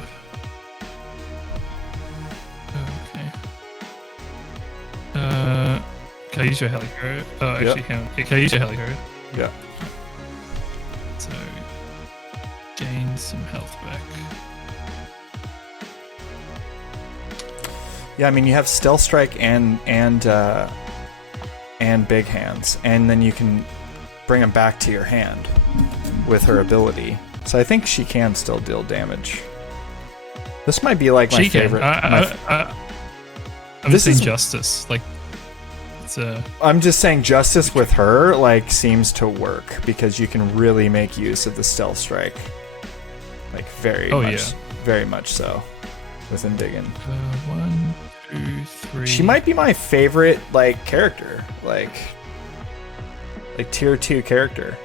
Okay. Can I use your helicarrier? Oh, actually, Yep. hang on. Can I use your helicarrier? Yeah. So, gain some health back. Yeah, I mean you have Stealth Strike and Big Hands, and then you can bring them back to your hand with her ability. So I think she can still deal damage. This might be like my favorite. I'm This just saying is- justice. Like, it's a. I'm just saying justice with her like seems to work because you can really make use of the Stealth Strike. Like very much so with Indigan. 1, 2, 3. She might be my favorite like character, like tier 2 character.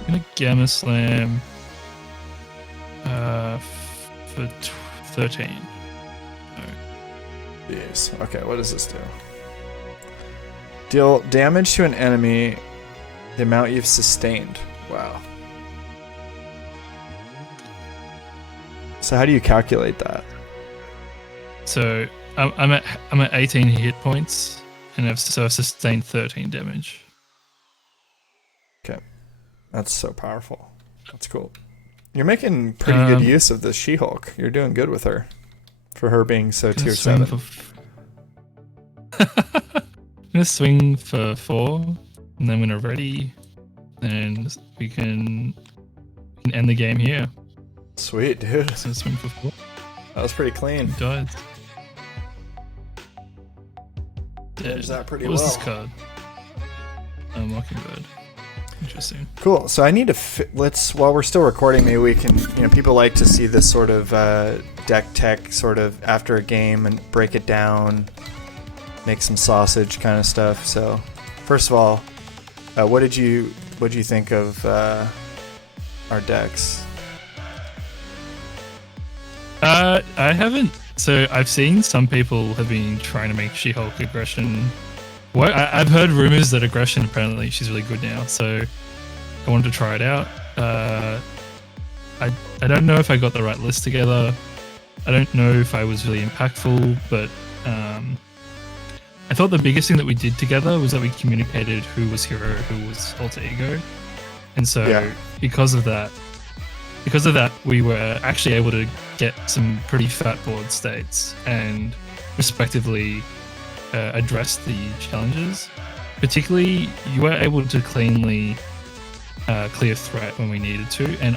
I'm gonna Gamma Slam. For 13. Jeez. Okay, what does this do? Deal damage to an enemy, the amount you've sustained. Wow. So how do you calculate that? So I'm at 18 hit points, and I've sustained 13 damage. Okay, that's so powerful. That's cool. You're making pretty good use of the She-Hulk. You're doing good with her, for her being so tier 7. I'm gonna swing for 4, and then when we're ready, then we can end the game here. Sweet, dude. So swing for 4. That was pretty clean. Died. There's that pretty what was well. this card? Mockingbird. Interesting. Cool. So I need to let's while we're still recording, maybe we can. People like to see this sort of deck tech sort of after a game and break it down, make some sausage kind of stuff. So first of all, what did you think of our decks? I haven't. So I've seen some people have been trying to make She-Hulk aggression. What I've heard rumors that aggression apparently she's really good now. So I wanted to try it out. I don't know if I got the right list together. I don't know if I was really impactful, but I thought the biggest thing that we did together was that we communicated who was hero, who was alter ego, and so because of that, we were actually able to get some pretty fat board states and respectively address the challenges. Particularly, you were able to cleanly clear threat when we needed to, and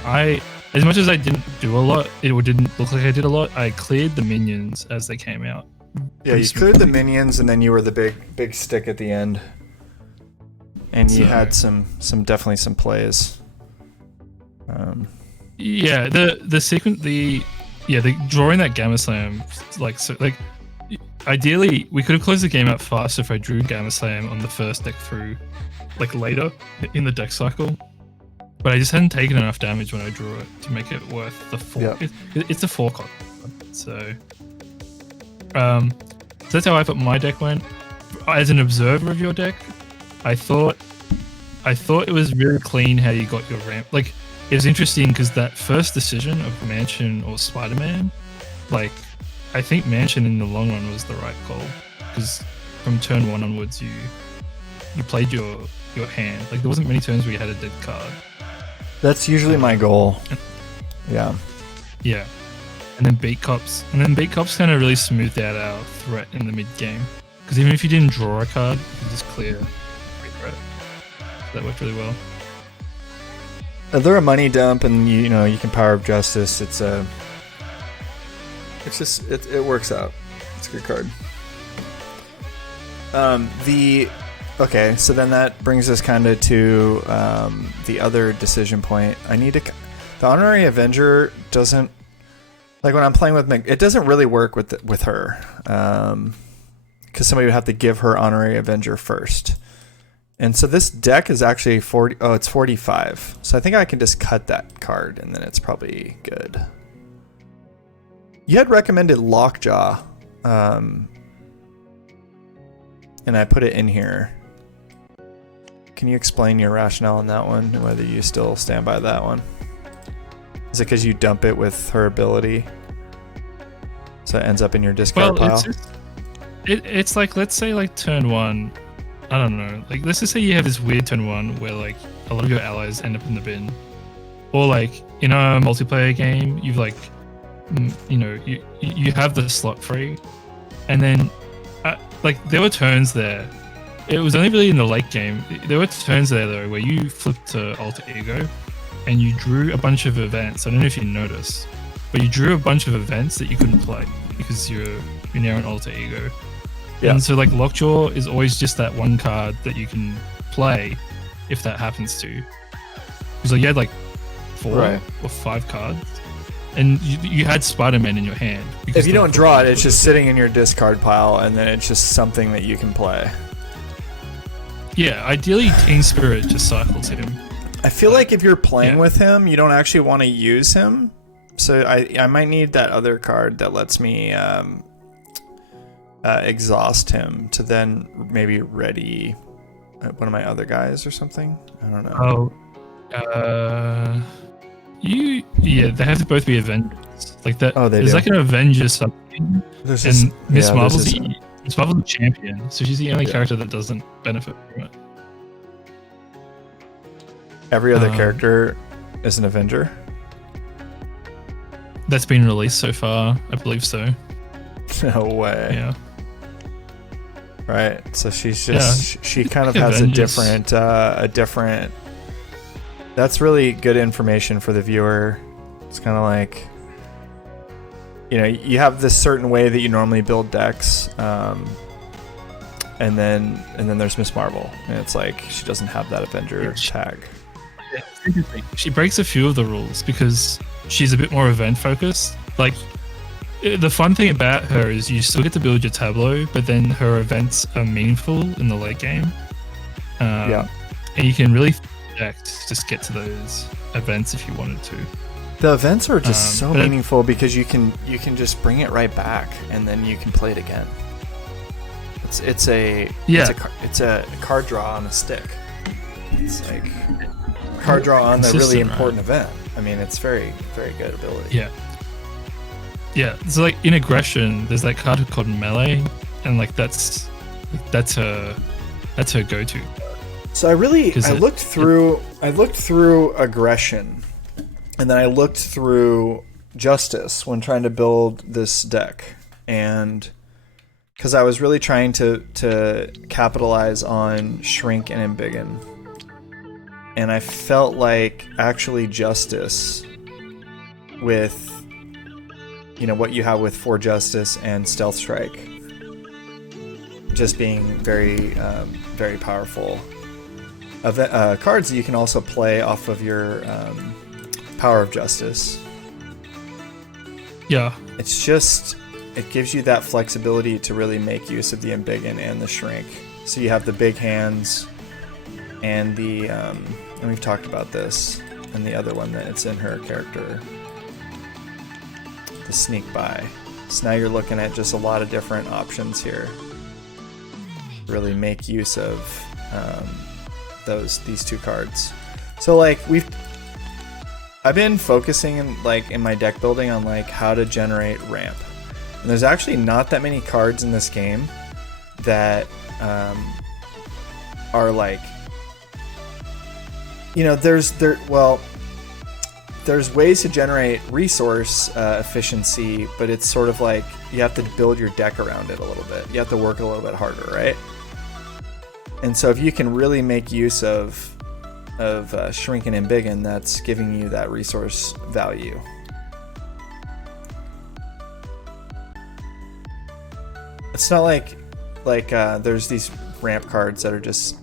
as much as I didn't do a lot, it didn't look like I did a lot, I cleared the minions as they came out. Yeah, you cleared the minions, and then you were the big stick at the end, and you had definitely some plays. Yeah, the sequence, the drawing that Gamma Slam, ideally we could have closed the game out faster if I drew Gamma Slam on the first deck through, like later in the deck cycle. But I just hadn't taken enough damage when I drew it to make it worth the 4. Yeah. It's a 4 cost. So that's how I thought my deck went. As an observer of your deck, I thought it was really clean how you got your ramp. Like, it was interesting because that first decision of Mansion or Spider-Man, like, I think Mansion in the long run was the right call, because from turn 1 onwards you played your hand. Like, there wasn't many turns where you had a dead card. That's usually my goal. Yeah. Yeah. And then Beat Cops kind of really smoothed out our threat in the mid game, because even if you didn't draw a card, you could just clear free threat. So that worked really well. they're a money dump, and you know you can Power of Justice. It works out. It's a good card. Okay, so then that brings us kind of to the other decision point. The Honorary Avenger doesn't, like when I'm playing with Meg, it doesn't really work with her, because somebody would have to give her Honorary Avenger first. And so this deck is actually 40. Oh, it's 45. So I think I can just cut that card, and then it's probably good. You had recommended Lockjaw, and I put it in here. Can you explain your rationale on that one, and whether you still stand by that one? Is it because you dump it with her ability, so it ends up in your discard pile? It's like, let's say like turn 1. I don't know. Like, let's just say you have this weird turn 1 where like a lot of your allies end up in the bin, or like in a multiplayer game, you've like, you know, you have the slot free, and then like there were turns there. It was only really in the late game. There were turns there though where you flipped to Alter Ego, and you drew a bunch of events. I don't know if you noticed, but you drew a bunch of events that you couldn't play because you're now an Alter Ego. Yeah. And so like Lockjaw is always just that one card that you can play if that happens to. Because like you had like 4 or 5 cards, and you had Spider-Man in your hand. If you don't draw it, it's just sitting in your discard pile, and then it's just something that you can play. Yeah, ideally Teen Spirit just cycles him. I feel like if you're playing with him, you don't actually want to use him. So I might need that other card that lets me exhaust him to then maybe ready one of my other guys or something. I don't know. They have to both be Avengers. Like that. Oh, there's like an Avengers something. And Miss Marvel's the champion, so she's the only character that doesn't benefit from it. Every other character is an Avenger? That's been released so far, I believe so. No way. Yeah. Right. So she's just she kind of has Avengers. a different. That's really good information for the viewer. It's kind of like, you know, you have this certain way that you normally build decks, and then there's Miss Marvel, and it's like she doesn't have that Avenger tag. Yeah, it's interesting. She breaks a few of the rules because she's a bit more event focused. Like, the fun thing about her is you still get to build your tableau, but then her events are meaningful in the late game. And you can really just get to those events if you wanted to. The events are just so meaningful because you can just bring it right back, and then you can play it again. It's a card draw on a stick. It's like card draw on a really important event. I mean, it's very, very good ability. Yeah. So like in Aggression, there's that card called Melee, and like that's her go-to. So I looked through Aggression, and then I looked through Justice when trying to build this deck, and because I was really trying to capitalize on Shrink and Embiggen, and I felt like actually Justice with, you know, what you have with 4 Justice and Stealth Strike just being very, very powerful cards that you can also play off of your Power of Justice. Yeah. It's just, it gives you that flexibility to really make use of the Embiggen and the Shrink. So you have the big hands and the, and we've talked about this, and the other one that it's in her character, the Sneak By. So now you're looking at just a lot of different options here. Really make use of these 2 cards. So like I've been focusing in my deck building on like how to generate ramp. And there's actually not that many cards in this game that are like, you know, there's ways to generate resource efficiency, but it's sort of like you have to build your deck around it a little bit. You have to work a little bit harder, right? And so if you can really make use of shrinking and bigging that's giving you that resource value. It's not like there's these ramp cards that are just,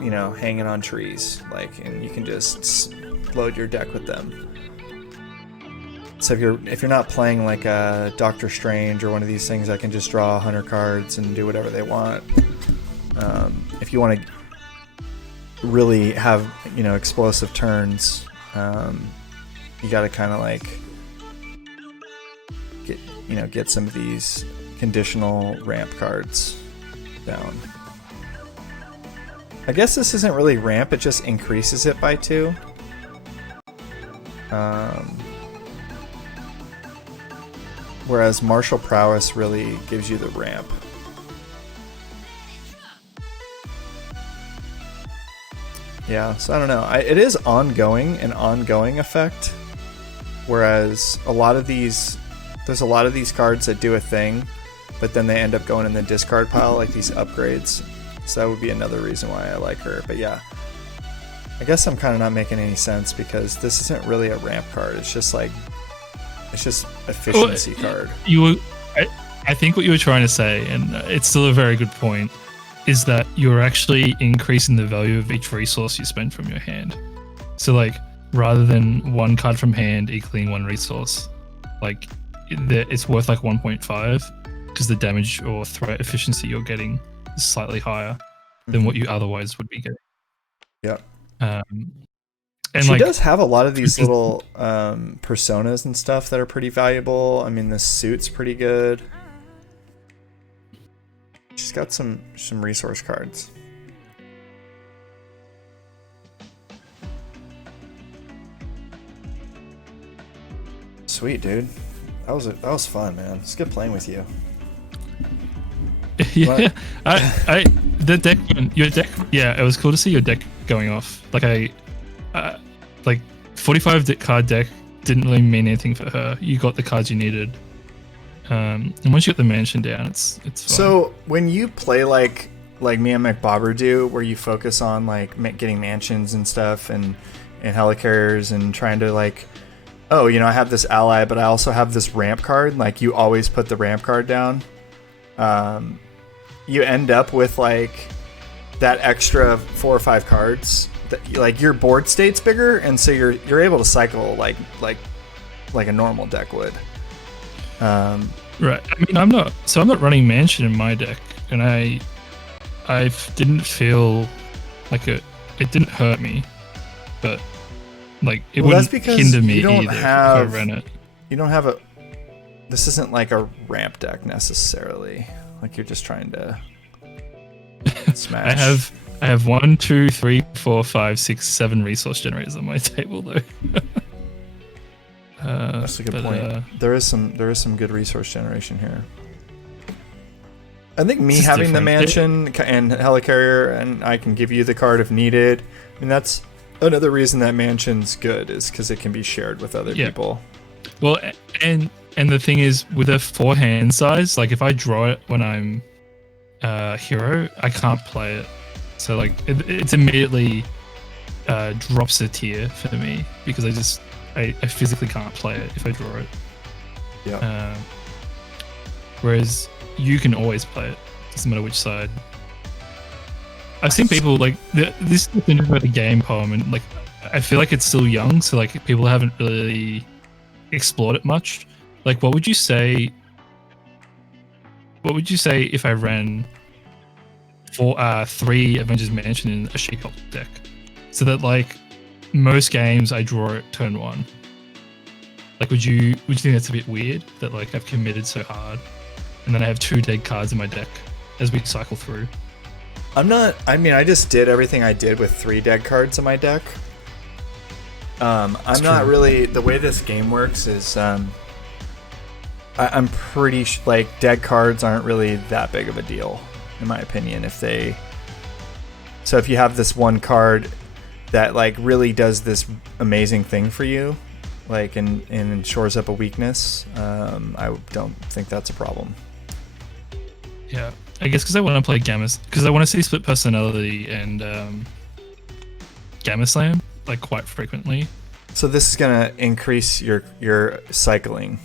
you know, hanging on trees, like, and you can just load your deck with them. So if you're not playing like a Doctor Strange or one of these things that can just draw 100 cards and do whatever they want, if you want to really have, you know, explosive turns, you got to kind of like get some of these conditional ramp cards down. I guess this isn't really ramp, it just increases it by 2. Whereas martial prowess really gives you the ramp. Yeah, so I don't know. It is an ongoing effect. Whereas there's a lot of these cards that do a thing, but then they end up going in the discard pile, like these upgrades. So that would be another reason why I like her. But yeah, I guess I'm kind of not making any sense because this isn't really a ramp card. It's just efficiency card. I think what you were trying to say, and it's still a very good point, is that you're actually increasing the value of each resource you spend from your hand. So like, rather than one card from hand equaling one resource, like it's worth like 1.5 because the damage or threat efficiency you're getting is slightly higher than what you otherwise would be getting. Yeah. And she does have a lot of these little personas and stuff that are pretty valuable. I mean, this suit's pretty good. She's got some resource cards. Sweet, dude. That was fun, man. It's good playing with you. Yeah, the deck, your deck. Yeah, it was cool to see your deck going off. Like like 45 card deck didn't really mean anything for her. You got the cards you needed. And once you get the mansion down, it's fine. So when you play like me and McBobber do, where you focus on like getting mansions and stuff and helicarriers and trying to like, oh, you know, I have this ally, but I also have this ramp card. Like you always put the ramp card down. You end up with like that extra 4 or 5 cards. That, like your board state's bigger, and so you're able to cycle like a normal deck would. Right. I mean, I'm not running mansion in my deck, and I didn't feel like it didn't hurt me, but like it wouldn't hinder me either if I ran it. You don't have this isn't like a ramp deck necessarily. Like you're just trying to smash. I have 1, 2, 3, 4, 5, 6, 7 resource generators on my table though. That's a good point. There is some good resource generation here. I think me having the mansion and helicarrier, and I can give you the card if needed. I mean, that's another reason that mansion's good, is because it can be shared with other people. Well, and the thing is, with a 4-hand size, like if I draw it when I'm hero, I can't play it. So like it's immediately drops a tier for me because I physically can't play it if I draw it. Yeah. Whereas you can always play it, doesn't matter which side. I've seen people like this is the about the game poem, and like I feel like it's still young, so like people haven't really explored it much. Like, what would you say if I ran 3 Avengers Mansion in a She-Hulk deck, so that like most games I draw it turn 1? Like, would you think that's a bit weird that like I've committed so hard, and then I have 2 dead cards in my deck as we cycle through? I just did everything I did with 3 dead cards in my deck. I'm not really, the way this game works is I'm pretty like dead cards aren't really that big of a deal, in my opinion. So if you have this one card that like really does this amazing thing for you, like and shores up a weakness, I don't think that's a problem. Yeah, I guess because I want to play Gammas, because I want to see split personality and Gamma Slam like quite frequently. So this is gonna increase your cycling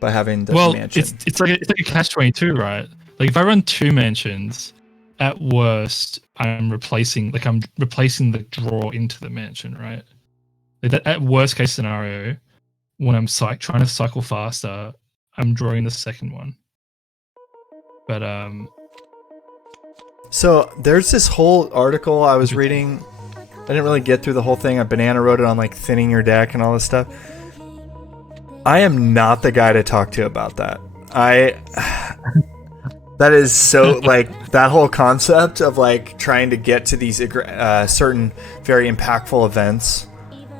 by having the mansion. It's like a catch-22, right? Like if I run 2 mansions, at worst I'm replacing the draw into the mansion, right? Like that, at worst case scenario, when I'm trying to cycle faster, I'm drawing the second one. But So there's this whole article I was reading. I didn't really get through the whole thing. Banana wrote it on like thinning your deck and all this stuff. I am not the guy to talk to about that. That is so like that whole concept of like trying to get to these certain very impactful events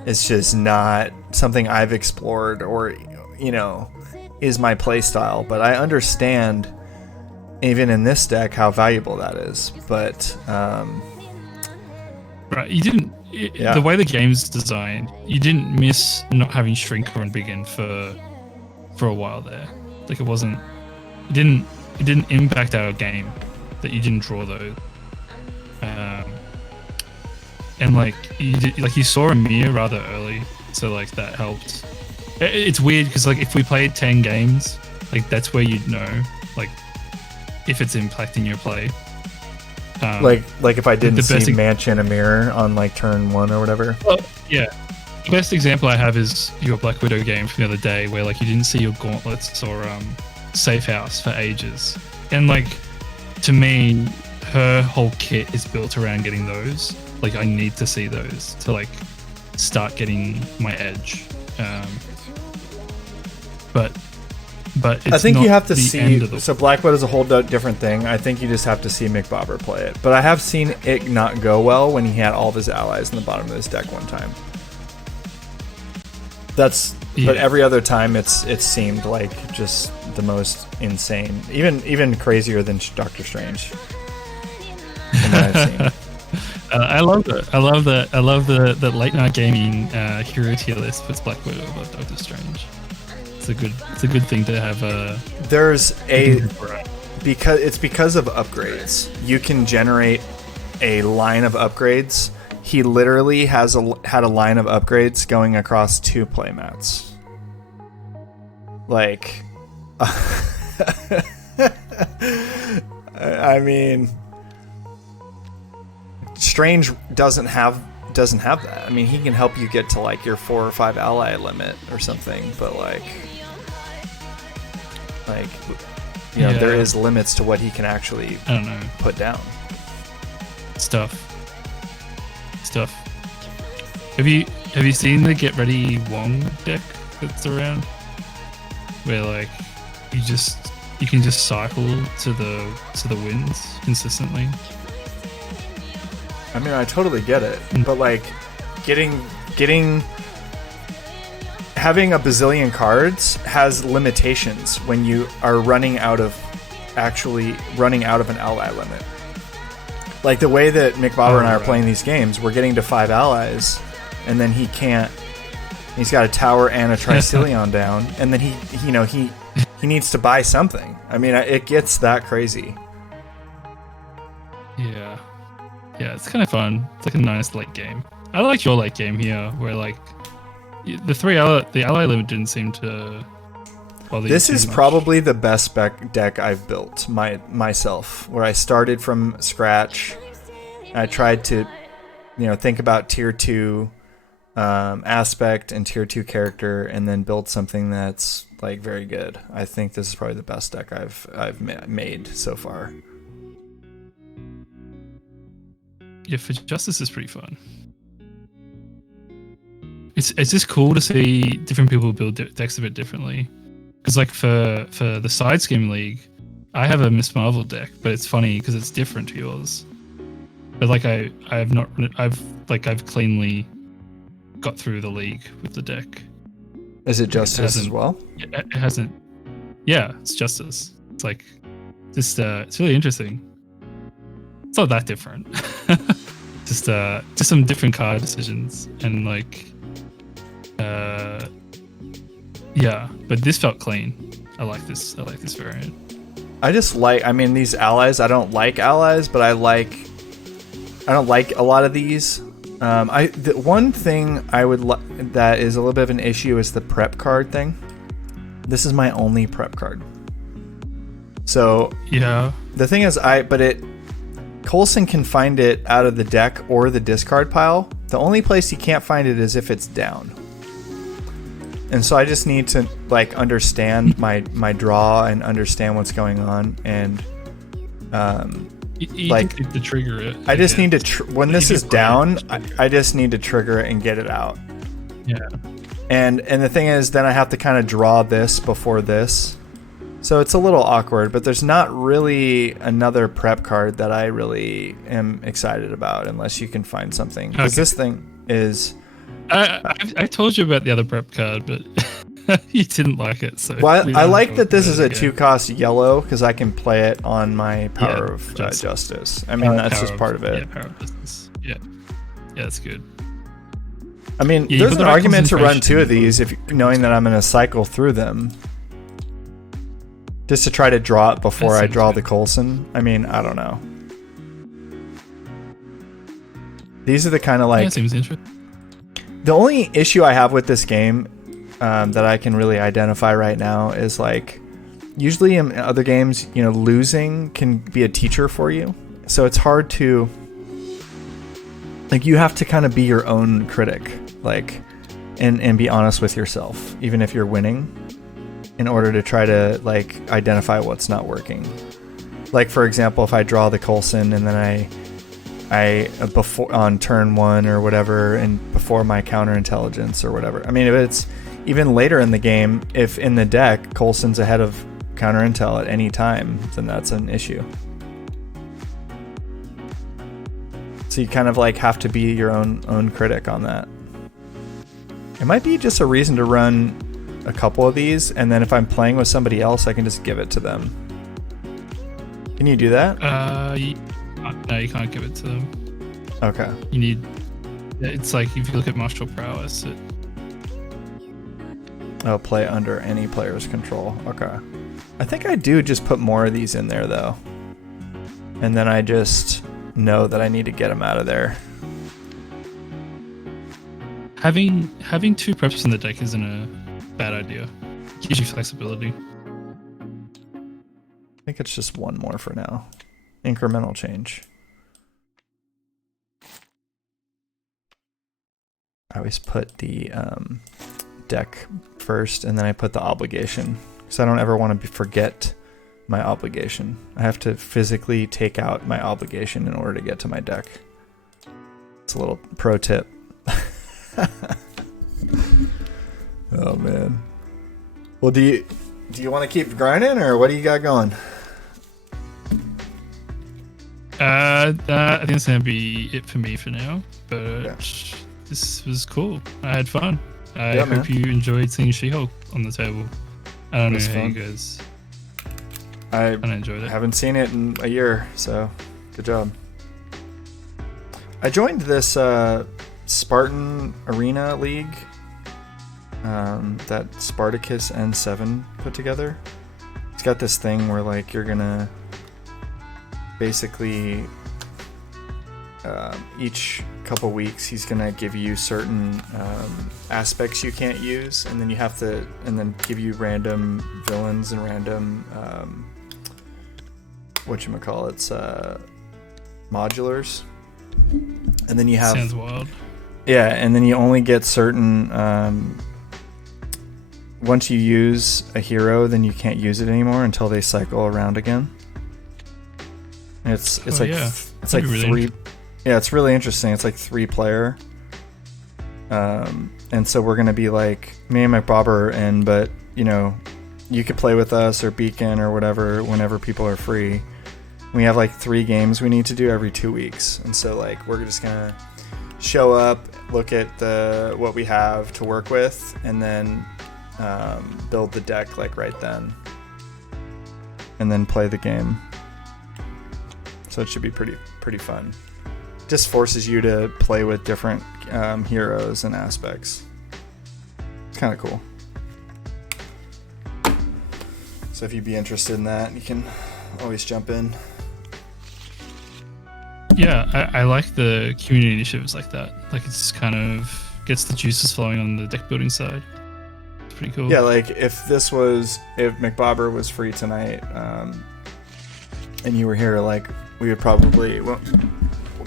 is just not something I've explored or, you know, is my play style. But I understand even in this deck how valuable that is. But right, you didn't. The way the game's designed, you didn't miss not having Shrinker and Begin for a while there. Like it didn't impact our game that you didn't draw those. And like you saw a mirror rather early, so like that helped. It's weird because like if we played 10 games, like that's where you'd know like if it's impacting your play. Like if I didn't see Mansion a mirror on like turn 1 or whatever. Well, yeah. The best example I have is your Black Widow game from the other day, where like you didn't see your gauntlets or safe house for ages, and like to me, her whole kit is built around getting those. Like I need to see those to like start getting my edge. But it's I think not you have to the see. end of the- So Black Widow is a whole different thing. I think you just have to see Mick Bobber play it. But I have seen it not go well when he had all of his allies in the bottom of his deck one time. But every other time it seemed like just the most insane, even crazier than Doctor Strange. From what I've seen. I love it. I love the late night gaming hero tier list puts Black Widow above Doctor Strange. It's a good thing to have. There's because of upgrades. You can generate a line of upgrades. He literally had a line of upgrades going across 2 playmats. Like, I mean, Strange doesn't have that. I mean, he can help you get to like your 4 or 5 ally limit or something, but like you know, there is limits to what he can actually put down. Stuff. Have you seen the Get Ready Wong deck that's around? Where like you can just cycle to the wins consistently. I mean, I totally get it, but like having a bazillion cards has limitations when you are running out of an ally limit. Like the way that Mick Bobber and I are playing these games, we're getting to 5 allies, and then he can't. He's got a tower and a Tricelion down, and then he needs to buy something. I mean, it gets that crazy. Yeah, it's kind of fun. It's like a nice late game. I like your late game here, where like the ally limit didn't seem to bother you This too is much. probably the best deck I've built myself, where I started from scratch. I tried to, think about tier 2 aspect and tier 2 character, and then build something that's like very good. I think this is probably the best deck I've made so far. Yeah, for Justice is pretty fun. It's just cool to see different people build decks a bit differently. Because like for the side scheme league, I have a Miss Marvel deck, but it's funny because it's different to yours. But like I've cleanly got through the league with the deck. Is it Justice as well? It hasn't. Yeah, it's Justice. It's like just it's really interesting. It's not that different. just some different card decisions and like yeah, but this felt clean. I like this variant. I just these allies, I don't like allies, but I like I don't like a lot of these. The one thing I would that is a little bit of an issue is the prep card thing. This is my only prep card. So Yeah. the thing is, Coulson can find it out of the deck or the discard pile. The only place he can't find it is if it's down. And so I just need to like understand my draw and understand what's going on, and You like need to trigger it. I just need to when this is down, I just need to trigger it and get it out. Yeah. And the thing is, then I have to kind of draw this before this. So it's a little awkward, but there's not really another prep card that I really am excited about unless you can find something. Because this thing is... I told you about the other prep card, but you didn't like it. So well, I like that this is a 2-cost yellow because I can play it on my Power of Justice. I mean, that's just part of it. Yeah, Power of Justice. Yeah, that's good. I mean, there's an argument to run 2 of these if knowing that I'm going to cycle through them. Just to try to draw it before I draw the Coulson. I mean, I don't know. These are the kind of like... That seems interesting. The only issue I have with this game that I can really identify right now is like... Usually in other games, you know, losing can be a teacher for you. So it's hard to... Like, you have to kind of be your own critic. Like, and be honest with yourself. Even if you're winning. In order to try to like identify what's not working. Like for example, if I draw the Coulson and then I before on turn 1 or whatever, and before my counterintelligence or whatever. I mean, if it's even later in the game, if in the deck Coulson's ahead of counterintel at any time, then that's an issue. So you kind of like have to be your own critic on that. It might be just a reason to run a couple of these, and then if I'm playing with somebody else, I can just give it to them. Can you do that? No, you can't give it to them. Okay. You need... It's like if you look at martial prowess, I'll play under any player's control. Okay. I think I do just put more of these in there, though. And then I just know that I need to get them out of there. Having 2 preps in the deck isn't a bad idea. It gives you flexibility. I think it's just 1 more for now. Incremental change. I always put the deck first, and then I put the obligation. Because I don't ever want to forget my obligation. I have to physically take out my obligation in order to get to my deck. It's a little pro tip. Oh man. Well, do you want to keep grinding, or what do you got going? I think it's gonna be it for me for now. But this was cool. I had fun. I hope you enjoyed seeing She-Hulk on the table. I don't know how you guys. I enjoyed it. Haven't seen it in a year, so good job. I joined this Spartan Arena League that Spartacus N7 put together. It's got this thing where like you're gonna basically each couple weeks he's gonna give you certain aspects you can't use, and then you have to, and then give you random villains and random whatchamacallits, modulars. And then you have... Sounds wild. Yeah, and then you only get certain... once you use a hero, then you can't use it anymore until they cycle around again. And it's like really 3... Yeah, it's really interesting. It's like 3-player. And so we're going to be like... Me and McBob are in, but, you know, you could play with us or Beacon or whatever whenever people are free. We have like 3 games we need to do every 2 weeks, and so like we're just gonna show up, look at what we have to work with, and then build the deck like right then, and then play the game. So it should be pretty fun. Just forces you to play with different heroes and aspects. It's kind of cool. So if you'd be interested in that, you can always jump in. Yeah, I like the community initiatives like that. Like it's kind of gets the juices flowing on the deck building side. It's pretty cool. Yeah, like if McBobber was free tonight, and you were here, like we would probably. Well,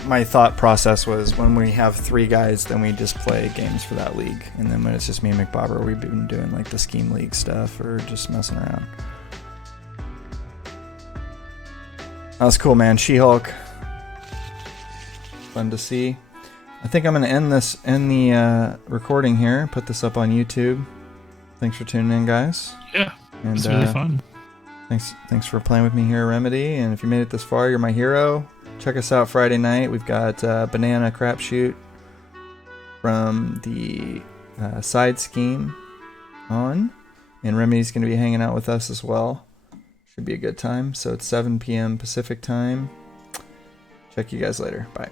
my thought process was when we have 3 guys, then we just play games for that league, and then when it's just me and McBobber, we've been doing like the scheme league stuff or just messing around. That was cool, man. She-Hulk. Fun to see. I think I'm going to end the recording here. Put this up on YouTube. Thanks for tuning in, guys. Yeah, and, it's really fun. Thanks for playing with me here, Remedy. And if you made it this far, you're my hero. Check us out Friday night. We've got Banana Crapshoot from the side scheme on. And Remedy's going to be hanging out with us as well. Should be a good time. So it's 7 p.m. Pacific time. Check you guys later. Bye.